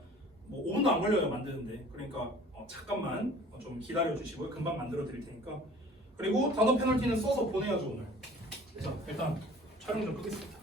뭐 5분도 안 걸려요 만드는데. 그러니까 잠깐만 좀 기다려 주시고요. 금방 만들어 드릴 테니까. 그리고 단어 페널티는 써서 보내야죠 오늘. 자, 일단 촬영 좀 끄겠습니다.